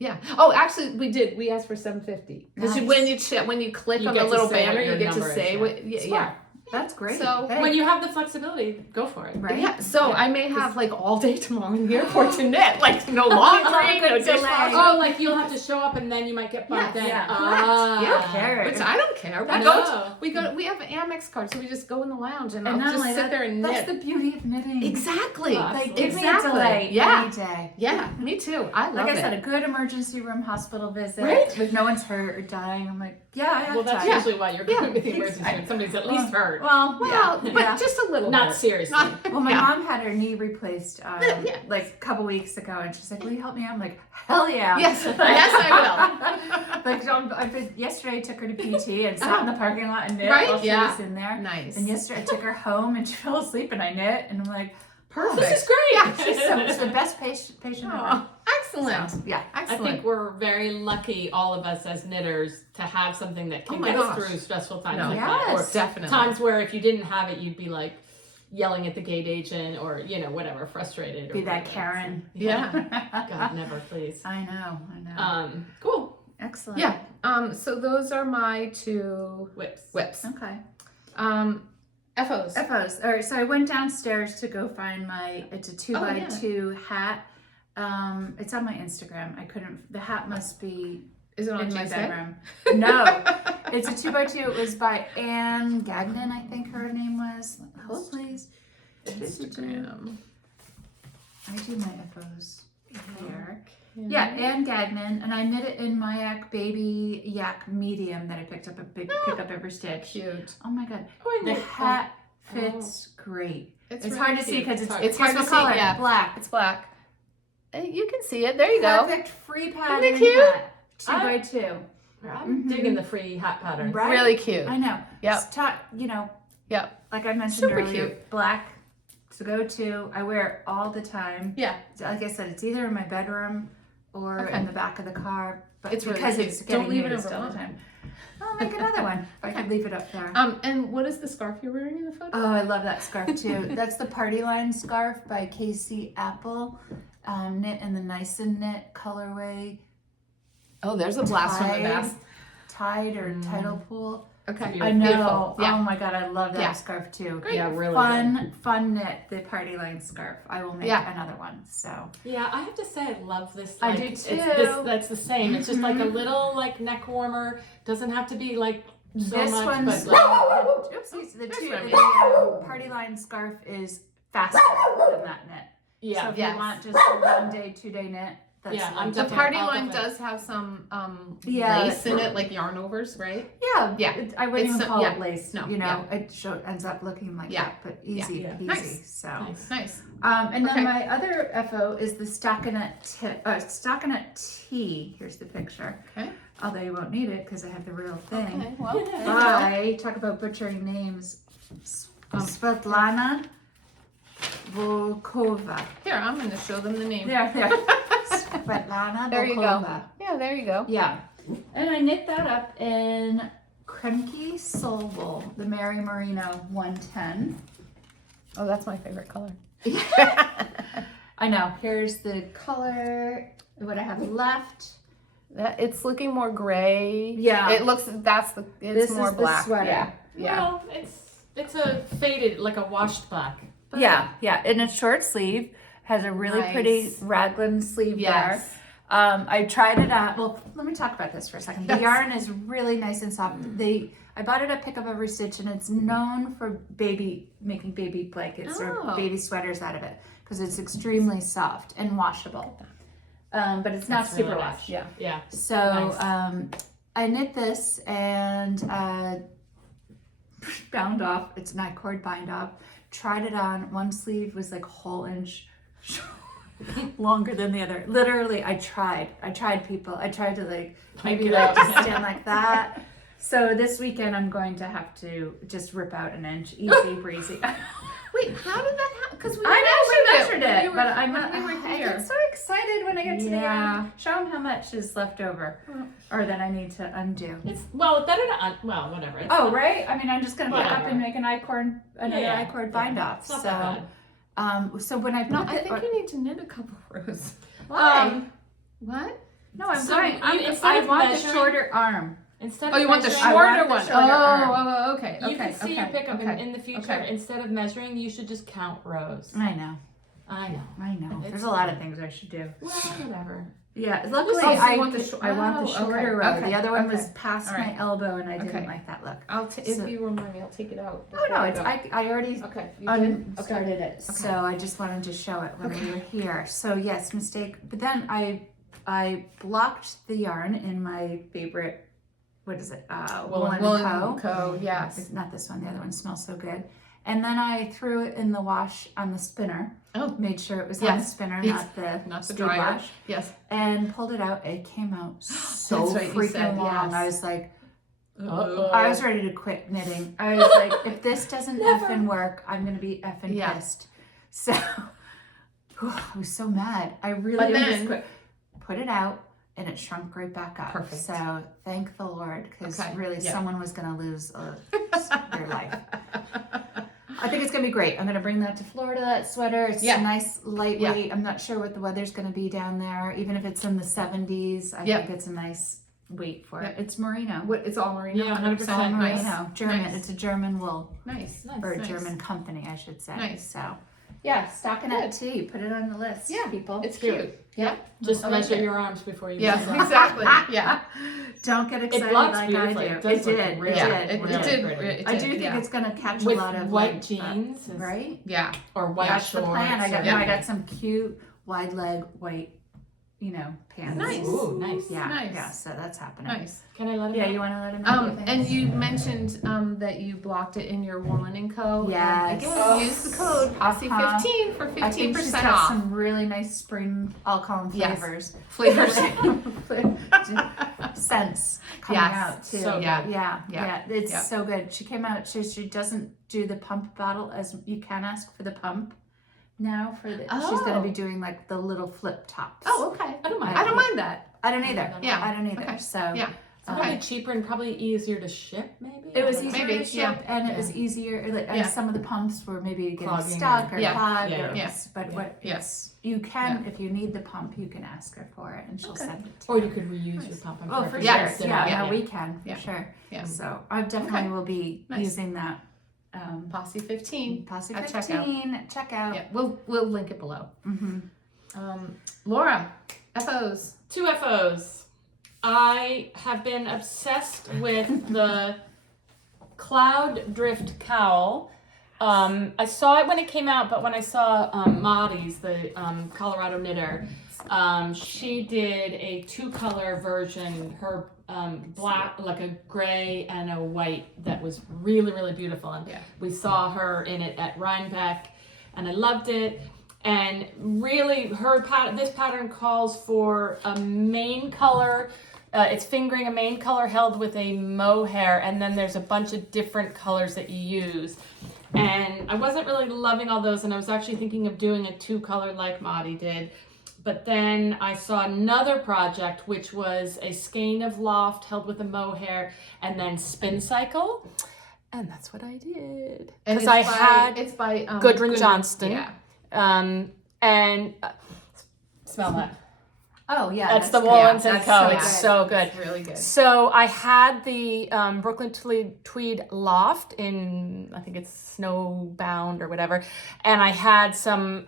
Yeah. Oh, actually, we did. We asked for $750 because Nice. when you click You on get the to little say what banner, your you get to number is, say yeah. what. Yeah. Smart. That's great. So Hey. When you have the flexibility, go for it. Right? yeah, so I may have like all day tomorrow in the airport to knit, like no laundry, no Good delay. dishwasher. Oh, like you'll have to show up and then you might get bumped in. Yeah. Ah. Yeah. Carrot. Which I don't care. I know. We have an Amex card, so we just go in the lounge and And I'll not just only sit that, there and knit. that's the beauty of knitting. Exactly. Like, Absolutely. give me a delay Yeah. any day. Yeah, me too. I love Like I it. said, a good emergency room hospital visit Right? with no one's hurt or dying. I'm like, yeah, I have Well, that's time. usually why you're going to the emergency room. Somebody's at least hurt. Well, Well, yeah. but yeah. just a little Not bit. seriously. Well, my Yeah. mom had her knee replaced Yeah. like a couple weeks ago, and she's like, "Will you help me?" I'm like, "Hell yeah!" Yes, yes, I Like yesterday, I took her to PT and sat in the parking lot and knit Right? while she Yeah. was in there. Nice. And yesterday, I took her home and she fell asleep, and I knit, and I'm like, Perfect. This is great. "Yeah, she's the best patient ever." Oh, excellent. So, yeah. I Excellent. think we're very lucky, all of us as knitters, to have something that can Oh my get us gosh. through stressful times No. like that. Yes. Definitely. Or times where if you didn't have it, you'd be like yelling at the gate agent or, whatever, frustrated. Or Be that whatever. Karen. Yeah. God, never, please. I know. Cool. Excellent. Yeah. So those are my two whips. Okay. FOs. FOs. All right, so I went downstairs to go find it's a 2x2 hat. It's on my Instagram. I couldn't, the hat must be Is it on in my Tuesday? bedroom. No, it's a 2x2. It was by Anne Gagnon, I think her name was. Hold please. Instagram. I do my FOs here. Yeah, Anne Gagnon, and I knit it in my baby yak medium that I picked up pick up every stitch. Cute. Oh my god, Oh, I the like hat fits great. It's really hard to see cute. because It's hard here's to the color, see. Yeah, black. It's black. You can see it. There you go. Perfect free Isn't pattern it cute? hat. 2x2. I'm digging the free hat pattern. Right? Really cute. I know. Yep. It's Yep. like I mentioned Super earlier, cute. black to go to. I wear it all the time. Yeah. Like I said, it's either in my bedroom or Okay. in the back of the car. But It's really because cute. it's Don't getting leave it used all overnight. the time. I'll make another one if I could leave it up there. And what is the scarf you're wearing in the photo? Oh, I love that scarf too. That's the Party Line scarf by Casey Apple, knit in the Nice and Knit colorway. Oh, there's a blast from the past. Tide or tidal pool. Okay. I know. Beautiful. Yeah. Oh my god, I love that Yeah. scarf too. Great. Yeah, really Fun knit, the Party Line scarf. I will make Yeah. another one. So Yeah, I have to say I love this. I Like, do it's too. that's the same. It's just like a little like neck warmer. Doesn't have to be like so this much, one's but like, oopsies, the There's Party Line scarf is faster than that knit. yeah. So if Yes. you want just a 1 day, 2 day knit, that's Yeah, the I'm one. The definitely- party I'll line definitely- does have some Yeah. lace in it, like yarn overs, right? Yeah, Yeah. I wouldn't It's even call yeah. it lace. No, You know, yeah. it ends up looking like Yeah. that, but easy, Yeah. easy. Nice. So, Nice. Nice. and then Okay. my other FO is the Stockinette Tee. Here's the picture. Okay. Although you won't need it because I have the real thing. Okay. Well, there you go. By talk about butchering names. Svetlana Volkova. Here, I'm going to show them the name. There. Svetlana There you go. Volkova. Yeah, there you go. Yeah. And I knit that up in Kremke Soul Wool, the Mary Merino 110. Oh, that's my favorite color. I know. Here's the color, what I have left. It's looking more gray. Yeah. It looks. It's This more is the black. sweater. Yeah. Yeah. Well, it's a faded, like a washed black. But Yeah. And it's short sleeve. Has a really Nice. pretty raglan sleeve Yes. there. I tried it on. Well, let me talk about this for a second. The Yes. yarn is really nice and soft. I bought it at Pick Up Every Stitch, and it's known for making baby blankets or Oh. baby sweaters out of it because it's extremely soft and washable. But it's not That's really super nice. wash. Yeah. So Nice. I knit this and bound off. It's an cord bind off. Tried it on. One sleeve was like a whole inch longer than the other. Literally, I tried people. I tried to maybe just stand like that. So this weekend I'm going to have to just rip out an inch. Easy breezy. Wait, how did that happen? Because we I know we measured when it, we were- but I'm when we were I here. get so excited when I get to the Yeah. end. Show them how much is left over, or that I need to undo. It's better to well, whatever. It's Oh, not- right. I mean, I'm just gonna pick up Whatever. and make another Yeah. I-cord bind off. It's not So, that bad. so when I No, put I it, think you need to knit a couple rows. why? What? No, I'm So fine. you- instead I of want the measuring- shorter arm. Instead Oh, of you want the measuring- shorter the one? shorter arm. Okay. You can see your pickup okay. in the future. Okay. Instead of measuring, you should just count rows. I know. I know. There's a lot of things I should do. Well, whatever. Yeah, luckily Oh, so you I want I want the shorter row. okay, The other one okay. was past All right. my elbow, and I Okay. didn't like that look. If So- you remind me, I'll take it out. Oh no, it's before I already go. Okay. You did? Okay. started it, so I just wanted to show it when we were here. So yes, mistake. But then I blocked the yarn in my favorite. What is it? Woolen Co. Co. It's Yes. not this one. The other one smells so good. And then I threw it in the wash on the spinner. Oh. Made sure it was on the Yes. spinner, Yes. not the the speed dryer. wash. Yes. And pulled it out. It came out so That's right, you freaking said, long. yes. I was like, Uh-oh. I was ready to quit knitting. I was like, if this doesn't effing work, I'm gonna be effing Yeah. pissed. So I was so mad. I really But just then- quit. Put it out, and it shrunk right back up. Perfect. So thank the Lord, because Okay, really yeah. someone was gonna lose their life. I think it's gonna be great. I'm gonna bring that to Florida. That sweater. It's Yeah. nice, lightweight. I'm not sure what the weather's gonna be down there. Even if it's in the 70s, I Yeah. think it's a nice weight for it. Yeah. It's merino. What? It's all merino. Yeah, 100% 100% merino. nice. German. Nice. It's a German wool, Nice. Nice. or a Nice. German company, I should say. Nice. So, yeah, Stockinette Tee. Put it on the list, Yeah, people. It's Cute. cute. Yeah. Just I like measure it. your arms before you Yeah. use them. Exactly. Yeah. Don't get excited blocks like I beautifully. do. It does look did. really it Yeah. did. It really did. pretty. It I do did, think yeah. it's gonna catch With a lot of white like, jeans, is- right? Yeah. or white That's the shorts. plan. I got or- Yeah. I got some cute wide leg white, pants. Nice. Ooh, nice. Yeah. Nice. Yeah. So that's happening. Nice. Can I let him Yeah, know? you want to let him know? what And things? you mentioned that you blocked it in your Woolen & Co. Yes. Again, Oh. use the code Posse15 for I think she's 15% got off. some really nice spring, I'll call them Yes. flavors. Flavors. Scents coming Yes. out too. So Yeah. Yeah. Yeah. It's Yeah. so good. She came out, she doesn't do the pump bottle as you can ask for the pump now for the, she's going to be doing like the little flip tops. Oh, okay. I don't mind. I don't mind that. I don't either. Yeah. I don't either. Okay. So Yeah. It's probably Okay. cheaper and probably easier to ship, maybe? it was I don't know. easier Maybe, to ship, and it Yeah. was easier. Like, and Yeah. some of the pumps were maybe getting Clogging stuck or- or Yeah. clogged. Yeah. Or, Yeah. But Yeah. what Yeah. you can, if you need the pump, you can ask her for it, and she'll Okay. send it to Or you. you could reuse your Nice. pump. I'm Oh, sure for if sure. it's Yes. Yeah, Yeah. no, we can Yeah. for sure. Yeah. So I definitely Okay. will be Nice. using that. Posse 15. Posse At 15 checkout. Yeah, we'll link it below. Mm-hmm. Laura, FOs. 2 FOs. I have been obsessed with the Cloud Drift cowl. I saw it when it came out, but when I saw Maddie's, the Colorado knitter, she did a 2-color version, her black, like a gray and a white, that was really, really beautiful. And Yeah. we saw her in it at Rhinebeck, and I loved it. And really, this pattern calls for a main color. It's fingering a main color held with a mohair, and then there's a bunch of different colors that you use. And I wasn't really loving all those, and I was actually thinking of doing a 2-color like Maddie did. But then I saw another project, which was a skein of loft held with a mohair, and then spin cycle. And that's what I did. And Because I had it's by Gudrun Johnston. Yeah. And smell that. Oh yeah, That's the good. Woolens & That's Co. so It's good. so good. It's really good. So I had the Brooklyn Tweed Loft in, I think it's Snowbound or whatever. And I had some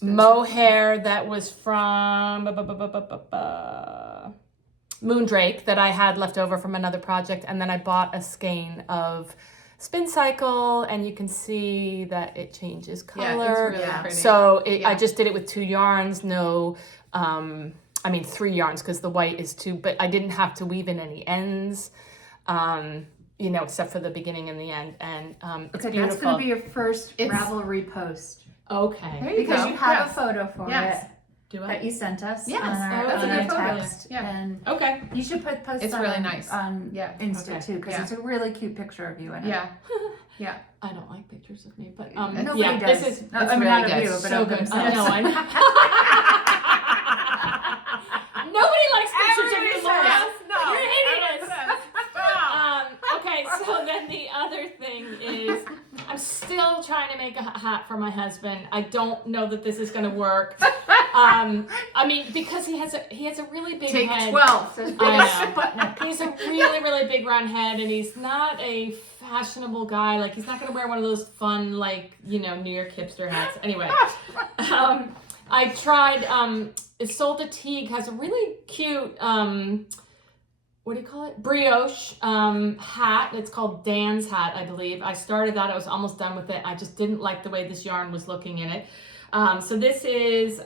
mohair that was from Moondrake that I had left over from another project. And then I bought a skein of Spin Cycle, and you can see that it changes color. Yeah, it's really pretty. So Yeah. I just did it with 2 yarns, 3 yarns because the white is 2, but I didn't have to weave in any ends, except for the beginning and the end. And it's Okay, beautiful. that's going to be your first It's- Ravelry post. Okay. There you Because go. you have Yes. a photo for Yes. it Do I? that you sent us Yes. on our, Oh, that's a on good our photo. text. Yeah. And Okay. you should post It's that really on, nice. on Yeah. Insta Okay. too, because Yeah. it's a really cute picture of you in it. Yeah. Yeah. I don't like pictures of me, but Nobody yeah, does. this is No, it's I mean, really not good. of you, but so of good. themselves. No, I know. Nobody likes pictures of you, Laura. No. You're idiots. Okay, so then the other thing is I'm still trying to make a hat for my husband. I don't know that this is going to work. I mean, because he has a really big Take head. 12. I know. He's a really, really big round head, and he's not a fashionable guy. Like, he's not going to wear one of those fun, like, New York hipster hats. Anyway, I tried, it's sold a Teague, has a really cute, what do you call it? Brioche hat. It's called Dan's hat, I believe. I started that. I was almost done with it. I just didn't like the way this yarn was looking in it. So this is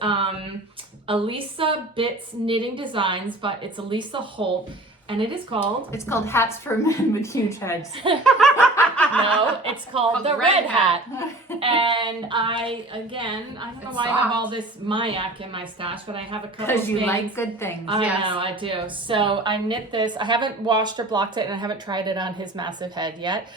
Elisa Bits Knitting Designs, but it's Elisa Holt, and it is called... It's called Hats for Men with Huge Heads. No, it's called the Red Hat. And I don't know why I have all this Mayak in my stash, but I have a couple of Because things. you like good things. I know, I do. So I knit this. I haven't washed or blocked it, and I haven't tried it on his massive head yet.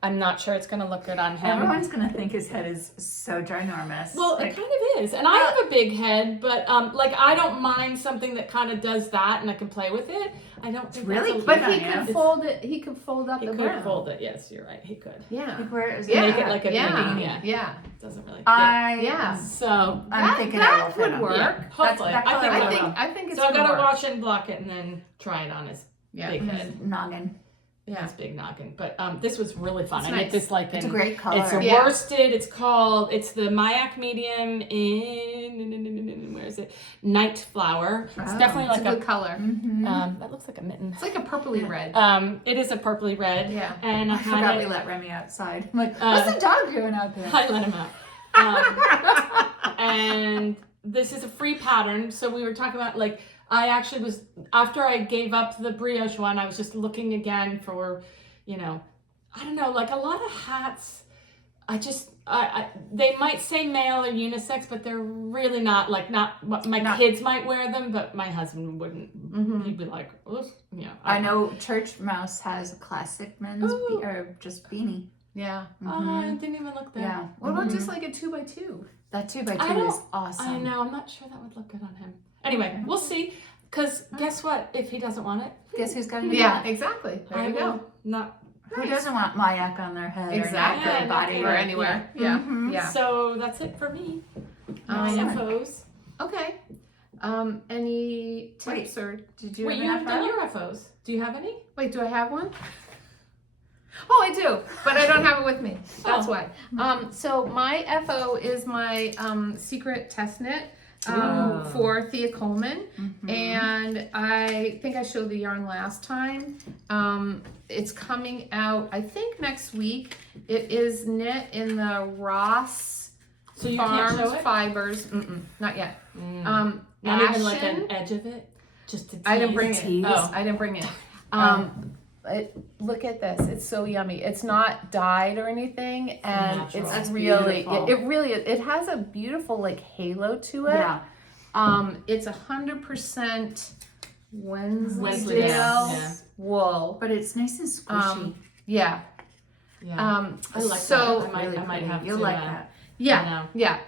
I'm not sure it's going to look good on him. Everyone's going to think his head is so ginormous. Well, it kind of is. And I have a big head, but I don't mind something that kind of does that and I can play with it. I don't think really that's But cute. he could fold it. He could fold up He the could brown. fold it. Yes, you're right. He could. Yeah. Make Make it like a Yeah. beanie. Yeah. Doesn't really. Yeah. So I'm thinking that I will would work. yeah, hopefully. that I think color I will. will. I think it's So I gotta work. wash it and block it and then try it on his big His head. noggin. Yeah. His big noggin. But this was really fun. It's I knit nice. this like It's a in, great color. it's a Yeah. worsted. It's the Mayak medium in where is it? Night Flower. It's Oh, definitely It's like a good color. that looks like a mitten. It's like a purpley red. It is a purpley red. Yeah. And I I forgot we had let Remy outside. I'm like, what's the dog doing out there? I let him out. And this is a free pattern. So we were talking about I actually was, after I gave up the brioche one, I was just looking again for, I don't know, like a lot of hats. They might say male or unisex, but they're really not. My kids might wear them, but my husband wouldn't. He'd be like, oof, I know Church Mouse has a classic men's or just beanie. Yeah. Oh, I didn't even look there. Yeah. What about just like a 2x2? That 2x2 I is awesome. I know. I'm not sure that would look good on him. Anyway, we'll see. Because guess what? If he doesn't want it, Guess who's got to Yeah, that? exactly. There I you go. will not. Who doesn't want Mayak on their head Exactly. or Yeah, their body Or or anywhere. Yeah. Mhm. Yeah. So that's it for me. My Um, FOs. Okay. Any tips or Did you Wait, have you an haven't done your FOs. Do you have any? wait? Do I have one? Oh, I do, but I don't have it with me. That's Oh. why. So my FO is my secret test knit Ooh. for Thea Colman, and I think I showed the yarn last time. It's coming out, I think, next week. It is knit in the Ross So you can't Farms show it? fibers. Not yet. Not even like Ashen. an edge of it? Just to tease? I didn't bring it. Tease. Oh. I didn't bring it. Look at this. It's so yummy. It's not dyed or anything, and natural. it's That's really beautiful. it really it has a beautiful halo to it. Yeah. It's 100% Wensleydale Yeah. wool. But it's nice and squishy. Yeah. Yeah. I like so that. I might have You'll to. like that. Yeah. I Yeah.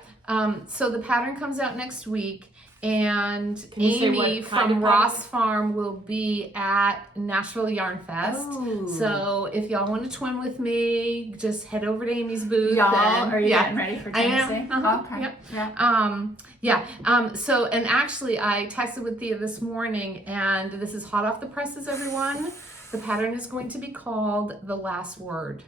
So the pattern comes out next week, and Can you say Amy what kind from of Ross Farm will be at Nashville Yarn Fest. Ooh. So if y'all want to twin with me, just head over to Amy's booth. Y'all, and- are you yeah. getting ready for I am. Tennessee? Uh-huh. Okay. Yep. Yeah. So, and actually I texted with Thea this morning, and this is hot off the presses, everyone. The pattern is going to be called The Last Word.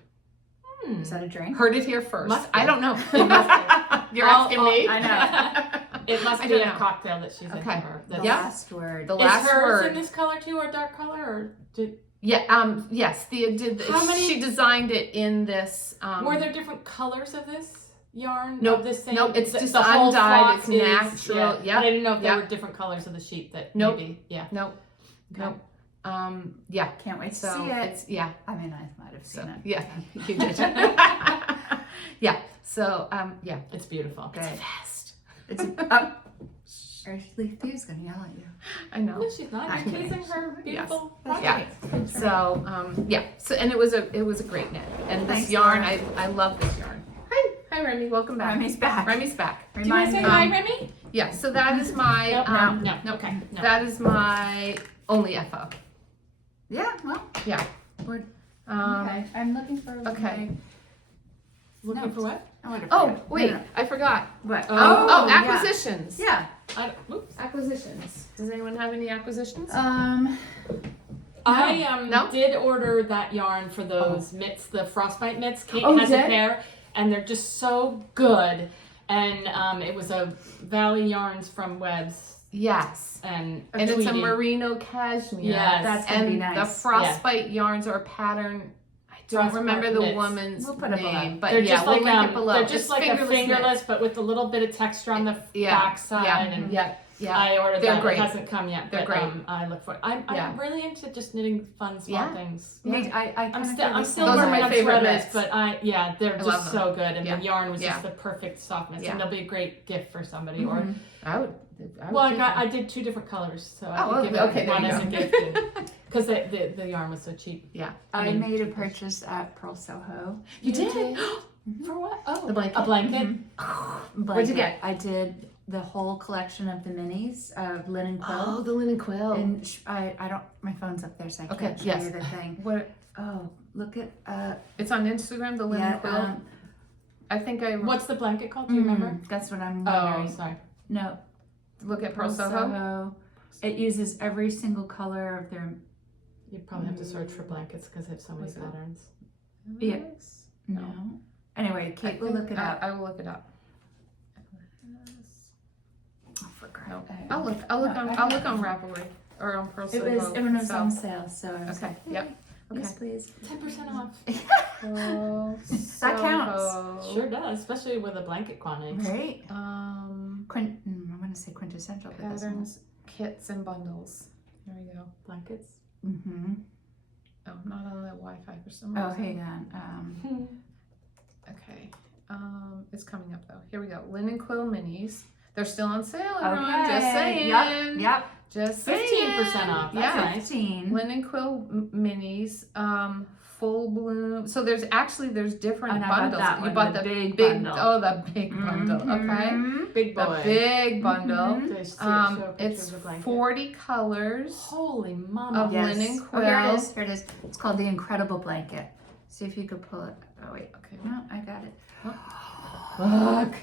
Is that a drink? Heard it here first. Must be. I don't know. It must You're asking me? I know. It must I be don't a know. cocktail that she's in. Okay. Or The that's- Yeah. last word. The Is last hers word. in this color too, or dark color, or did? Yeah. Yes. Thea did. How many- She designed it in this. Were there different colors of this yarn? Nope, Of this same, nope, it's the- just the whole undyed, flock it's is- natural, Yeah. yep, But I didn't know if there yep. were different colors of the sheet that Nope. maybe. Yeah. Nope. Okay. Nope. Yeah. Can't wait to So see it. it's yeah. I mean, I might have seen So it. yeah, you did. Yeah. So yeah. It's beautiful. Good. Fast. It's or Thea's gonna yell at you. I know. No, she's not. I'm You're teasing kidding. her beautiful Yeah. project. So yeah. So and it was a great knit. And this Thanks, yarn, Laura. I love this yarn. Hi Remy, welcome back. Remy's back. Remy's back. Do you want to say hi, Remy? Yeah. So that is my No. Okay. No. that is my only FO. Yeah. Well. Yeah. We're, Um, okay. I'm looking for. okay. Looking for what? Oh, wait, I forgot. What? Oh, yeah. acquisitions. Yeah. Oops. Acquisitions. Does anyone have any acquisitions? I No? did order that yarn for those mitts, the frostbite mitts. Kate Oh, you has a did? pair, and they're just so good. And it was a Valley Yarns from Webs, Yes. and And it's a Tweety. merino cashmere. Yes. That's gonna be nice. The frostbite yarns are pattern. I don't Frostbite remember the mitts. woman's We'll put it below. name, but They're yeah, just we'll like link it below. they're just It's like a fingerless, knit. but with a little bit of texture on the back side. And yeah. I ordered They're that. great. It hasn't come yet, They're but great. I look for it. I'm really into just knitting fun small Yeah. things. Yeah. I'm still Those are working my on favorite sweaters, mitts. but they're I love just them. so good, and Yeah. the yarn was Yeah. just the perfect softness, Yeah. and they'll be a great gift for somebody. Mhm. Or I would well, keep them. I did 2 different colors, so I Oh, could give okay, it there one you as go. a gift because the yarn was so cheap. Yeah. I made a purchase at Pearl Soho. You did? For what? Oh, The blanket? A blanket. What'd you get? I did the whole collection of the minis of linen quilt. Oh, the linen quill. And I don't, my phone's up there, so I Okay, can't show yes. you the thing. What? Oh, look at, It's on Instagram, the linen yeah, quill. I think I What's the blanket called? Do you remember? That's what I'm Oh, wondering. sorry. No, look at Pearl Pearl Soho. Soho. It uses every single color of their, You probably have to search for blankets because they have so many What's that? patterns. Yeah. No. no. Anyway, Kate will look it up. I will look it up. Oh, for crying No. out loud. I'll look on Ravelry or on Pearl It Soho. was, when it was so- on sale, so I was Okay. like, Yep. yes, Okay. please. 10% off. Pearl That counts. Soho. Sure does, especially with a blanket quantity. Right? Um, I'm going to say quintessential, but that's not. patterns, kits, and bundles. There we go. Blankets. Mm-hmm. Oh, not on the Wi-Fi for some Oh, reason. hang on. Okay. It's coming up though. Here we go. Linen quill minis. They're still on sale, everyone. Just saying. Yep. Just saying. 15% off. That's Yeah. nice. 15. Linen quill minis. Full bloom. So there's different And I bought bundles. that You one, bought the the big big bundle. Oh, the big bundle. Okay. Mhm. Big The boy. big bundle. Mhm. Show a picture It's of the blanket. 40 colors Holy mama. of Yes. linen Oh, quill. here it is. Here it is. It's called the Incredible Blanket. See if you could pull it. Oh, wait. Okay. No, I got it. Look.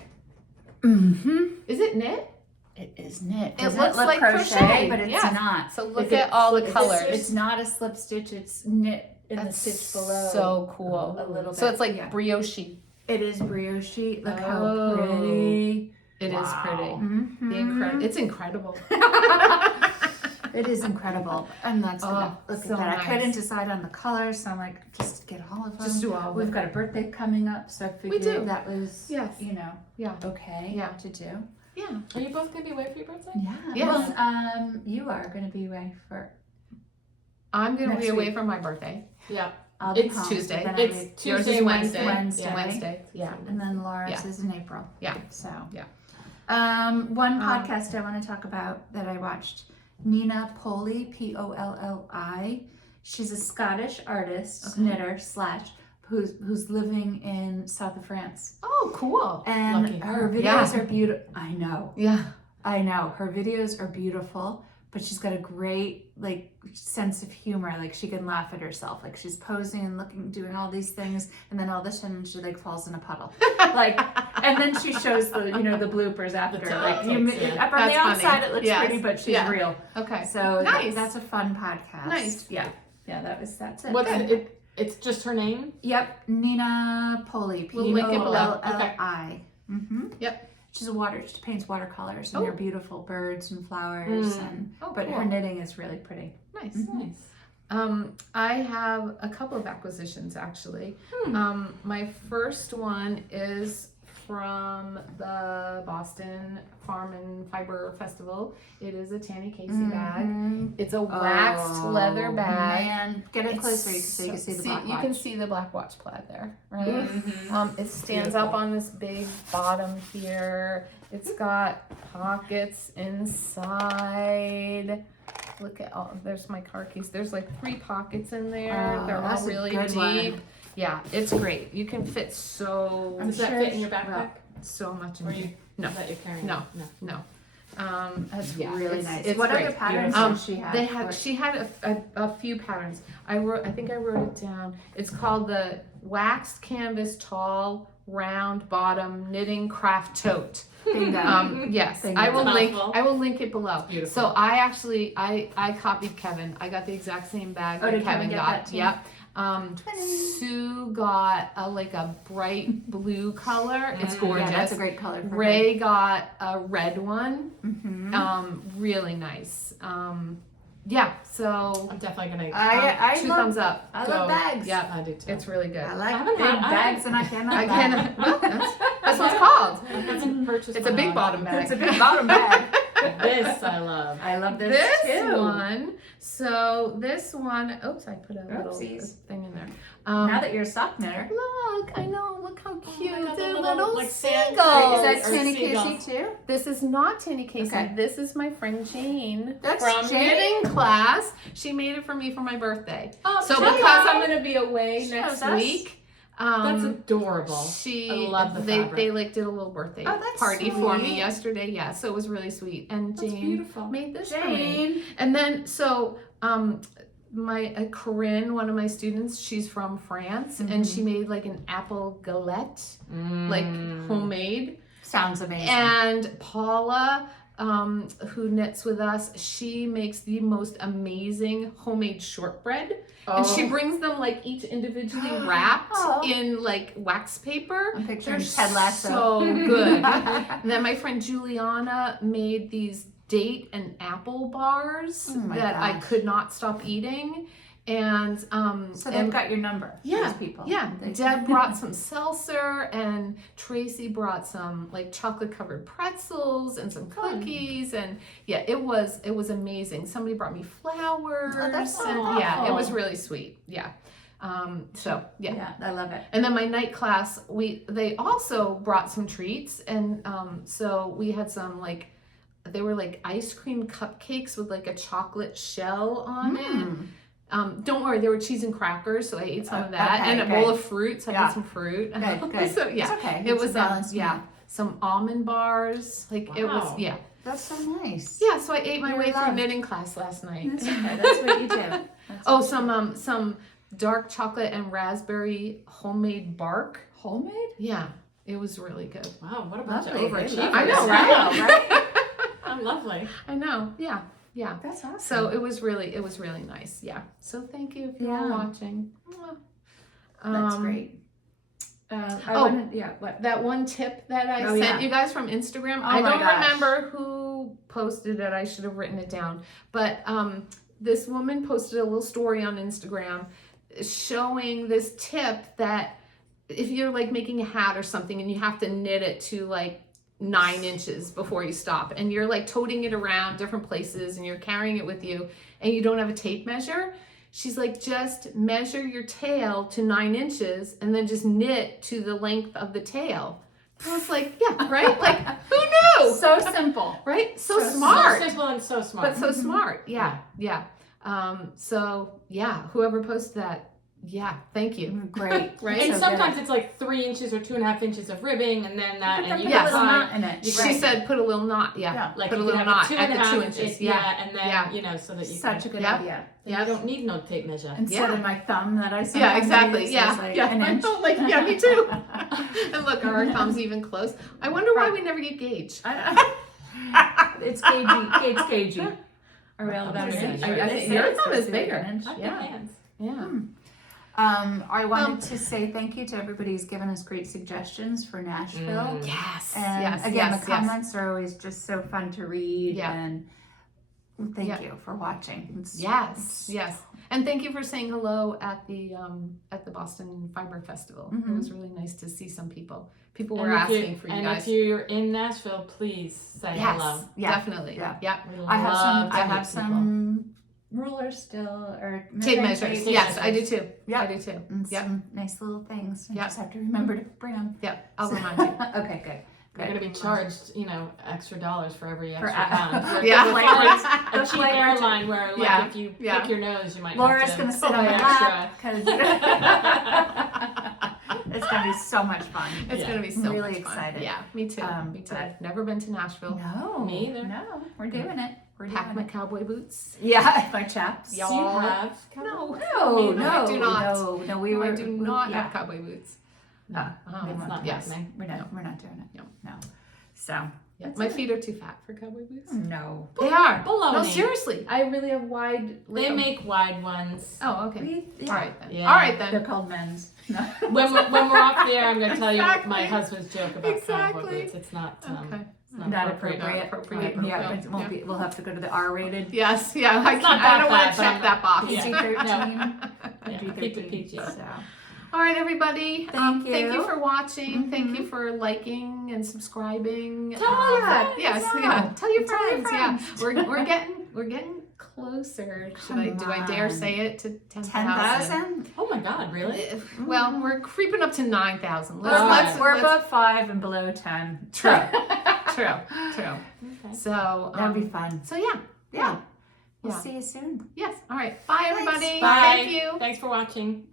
Mm-hmm. Is it knit? It is knit. It Doesn't looks look like crochet, but it's yeah. not. So look Is it at all the slip colors. stitch? It's not a slip stitch. It's knit in That's the stitch below. so cool. A little bit. So it's like yeah. brioche. It is brioche. Look how Oh. pretty. It is Wow. pretty. Mm-hmm. It's incredible. It is incredible. And that's Oh, look so at that. nice. I couldn't decide on the colors, so I'm like, just get all of them. Just do all of We've it. got a birthday coming up, so I figured do. that was, Yes. Yeah. okay Yeah. to do. Yeah. Are you both going to be away for your birthday? Yeah. Yes. Well, you are going to be away for. I'm going to Next be away week. for my birthday. Yeah. I'll be It's home, Tuesday. but then It's I'll be- Yours Tuesday, is Wednesday. Wednesday. Wednesday. Yeah. and then Laura's Yeah. is in April. Yeah. So. Yeah. One podcast I want to talk about that I watched. Nina Polli, Polli. She's a Scottish artist, Okay. knitter / who's living in south of France. Oh, cool. And Lucky her her. videos Yeah. are beautiful. I know. Her videos are beautiful, but she's got a great sense of humor. Like she can laugh at herself. Like she's posing and doing all these things, and then all of a sudden she falls in a puddle. And then she shows the the bloopers after. The From outtakes, the That's outside funny. it looks Yes. pretty, but she's Yeah. real. Okay. So Nice. that's a fun podcast. Nice. Yeah. That's it. What's Good. it? It's just her name? Yep, Nina Polli. We'll link it below. Polli. Mm-hmm. Yep. She paints watercolors and Oh. they're beautiful birds and flowers but cool. her knitting is really pretty. Nice. Nice. I have a couple of acquisitions actually. My first one is from the Boston Farm and Fiber Festival. It is a Tanny Casey bag. It's a waxed leather bag. Man, get it It's closer so you can see the black You watch. can see the black watch plaid there, right? Mm-hmm. It stands up on this big bottom here. It's got pockets inside. Look at all. There's my car keys. There's 3 pockets in there. Oh, They're that's all a really good deep. one. Yeah, it's great. You can fit so I'm Does that sure fit in your she- backpack? so much in Or here. you? No. That you're carrying? No. No. No. That's really nice. It's What great. other patterns Um, does she have? They had. She had a few patterns. I think I wrote it down. It's called the waxed canvas, tall, round bottom, knitting craft tote. Bingo. Yes, Bingo. I will link. Mouthful. I will link it below. Beautiful. So I actually I copied Kevin. I got the exact same bag that did Kevin Kevin get got. that too? Yep. Twinning. Sue got like a bright blue color. It's gorgeous. Yeah, that's a great color for Ray got a red one. her. Really nice. Yeah. So I'm definitely gonna. I two love, thumbs up. I love bags. Yeah, I do too. it's really good. I like haven't big had- bags and I cannot I buy. can. Well, that's what it's called. I haven't purchased. It's a one big on. bottom bag. It's a big bottom bag. This I love. I love this, This too. one. So this one. Oops, I put a little Oopsies. thing in there. Now that you're a sock knitter. Look, I know. Look how cute. God, They're the little like sand seagulls. Is that or Tanny seagulls. Casey too? This is not Tanny Casey. Okay. This is my friend Jane That's from Jane? knitting class. She made it for me for my birthday. Oh, So Jane. because I'm going to be away Shows next us. week, That's adorable. she I love the they fabric. like did a little birthday Oh, that's party for me sweet. yesterday. Yeah, so it was really sweet. And That's Jane beautiful. made this for me. Jane. And then so my Corinne, one of my students, she's from France, and she made like an apple galette, like homemade. Sounds amazing. And Paula, who knits with us, she makes the most amazing homemade shortbread. And she brings them like each individually wrapped Oh. in like wax paper. I'm picturing They're Ted Lasso. so good. And then my friend Juliana made these date and apple bars Oh my that I gosh. could not stop eating. And So they've got your number. yeah, These people. yeah. They- Deb brought some seltzer, and Tracy brought some like chocolate covered pretzels and some cookies, and yeah, it was amazing. Somebody brought me flowers. Oh, that's so and, yeah, it was thoughtful. really sweet. Yeah. So yeah. Yeah, I love it. And then my night class, they also brought some treats, and so we had some like, they were like ice cream cupcakes with like a chocolate shell on it. Don't worry, there were cheese and crackers, so I ate some of that, okay, and a good. bowl of fruit. So I Yeah. had some fruit. Good, good. So yeah, It's okay. it It's was a balanced yeah, meal. some almond bars. Like it was Wow. yeah, That's so nice. yeah. So I ate my You're way through loved. knitting class last night. That's okay. That's what you do. That's Oh, what some dark chocolate and raspberry homemade bark. homemade? Yeah, it was really good. Wow, what a bunch Lovely. of overachievers. I know, Wow, right? Oh, lovely. I know. Yeah. Yeah. That's awesome. So it was really nice. Yeah. So thank you if you're Yeah. watching. That's Um, great. I oh. wanted, yeah, what? That one tip that I Oh, sent yeah. you guys from Instagram, Oh I my don't gosh. remember who posted it. I should have written it down. But this woman posted a little story on Instagram showing this tip that if you're like making a hat or something and you have to knit it to like 9 inches before you stop, and you're like toting it around different places and you're carrying it with you and you don't have a tape measure, she's like, just measure your tail to 9 inches and then just knit to the length of the tail. I was like, yeah, right? Like, who knew? So simple. Right? So So smart. So simple and so smart. But so smart. Yeah. Yeah. So yeah, whoever posted that, yeah, thank you. Great. Right? And So sometimes good. it's like 3 inches or 2.5 inches of ribbing, and then that, Put and you a Yes. little can knot in it. She Right. said put a little knot. Yeah. Yeah. like put a you little can have knot at the 2.5 2 inches. Yeah. and then Yeah. you know, so that you Such can, a good Yep. idea. you don't need no tape measure. Instead Yeah. of my thumb that I Yeah, sometimes exactly. use, Yeah. it's like Yeah. an inch. Like, yeah, me too. And look, are our thumbs even close? I wonder why we never get gauge. It's cagey. Are we all about I an think inch? your They say thumb it's supposed is to be bigger. an inch. I've got Yeah. hands. Yeah. I wanted to say thank you to everybody who's given us great suggestions for Nashville. Yes. And yes. again, yes. the comments are always just so fun to read. Yeah. And thank Yeah. you for watching. It's- Yes, yes, and thank you for saying hello at the Boston Fiber Festival. It was really nice to see some people. People were And if asking for you and guys. if you're in Nashville, please say Yes, hello. Yeah. definitely. Yeah. Yeah. We I have some. love to I meet have people. some rulers still, or Tape measuring measures. tape. Yes, I do too. Yeah. I do too. And Yeah. some nice little things. I Yeah. just have to remember to bring them. Yeah, I'll remind you. Okay, good. You're going to be charged, extra dollars for every extra For- pound. Yeah. The Flavors. flights, a The cheap flavor airline where, like, Yeah. if you Yeah. pick your nose, you might Laura's have to gonna sit on pay my extra. lap because it's gonna be so much fun. It's Yeah. gonna be so Really much fun. excited. Yeah, me too. Me too. but- Never been to Nashville. No, Me either. No, we're doing it. Pack my cowboy boots. Yeah, my chaps. Do you have? No, No, I do not. No, I do not have cowboy boots. No, It's not happening. we're not doing it. No. So Yeah, my feet are too fat for cowboy boots. no. They are. Baloney. No, seriously. I really have wide. They make wide ones. Oh, okay. All right then. Yeah. All right They're then. called men's. No. When we're off the air, I'm going to tell Exactly. you my husband's joke about cowboy Exactly. boots. It's not. Okay. It's Not appropriate. appropriate. Not appropriate. Right, yeah, Yeah. it won't be. We'll have to go to the R-rated. Yes. Yeah. I It's not don't that want bad, to but check I'm- that box. Yeah. PG-13. Yeah, keep it PG. So. All right, everybody. Thank Thank you you. for watching. Thank you for liking and subscribing. Tell your friends, Yes. yeah. Yeah. Tell your Tell your friends. Yeah. friends. We're getting closer. Come Do I dare on. say it to 10,000? 10,000? Oh my God, really? Well, we're creeping up to 9,000. We're above 5 and below 10. True. True. Okay. So That'd be fun. So yeah. We'll Yeah. see you soon. Yes. All right. Bye, everybody. Bye. Thank you. Thanks for watching.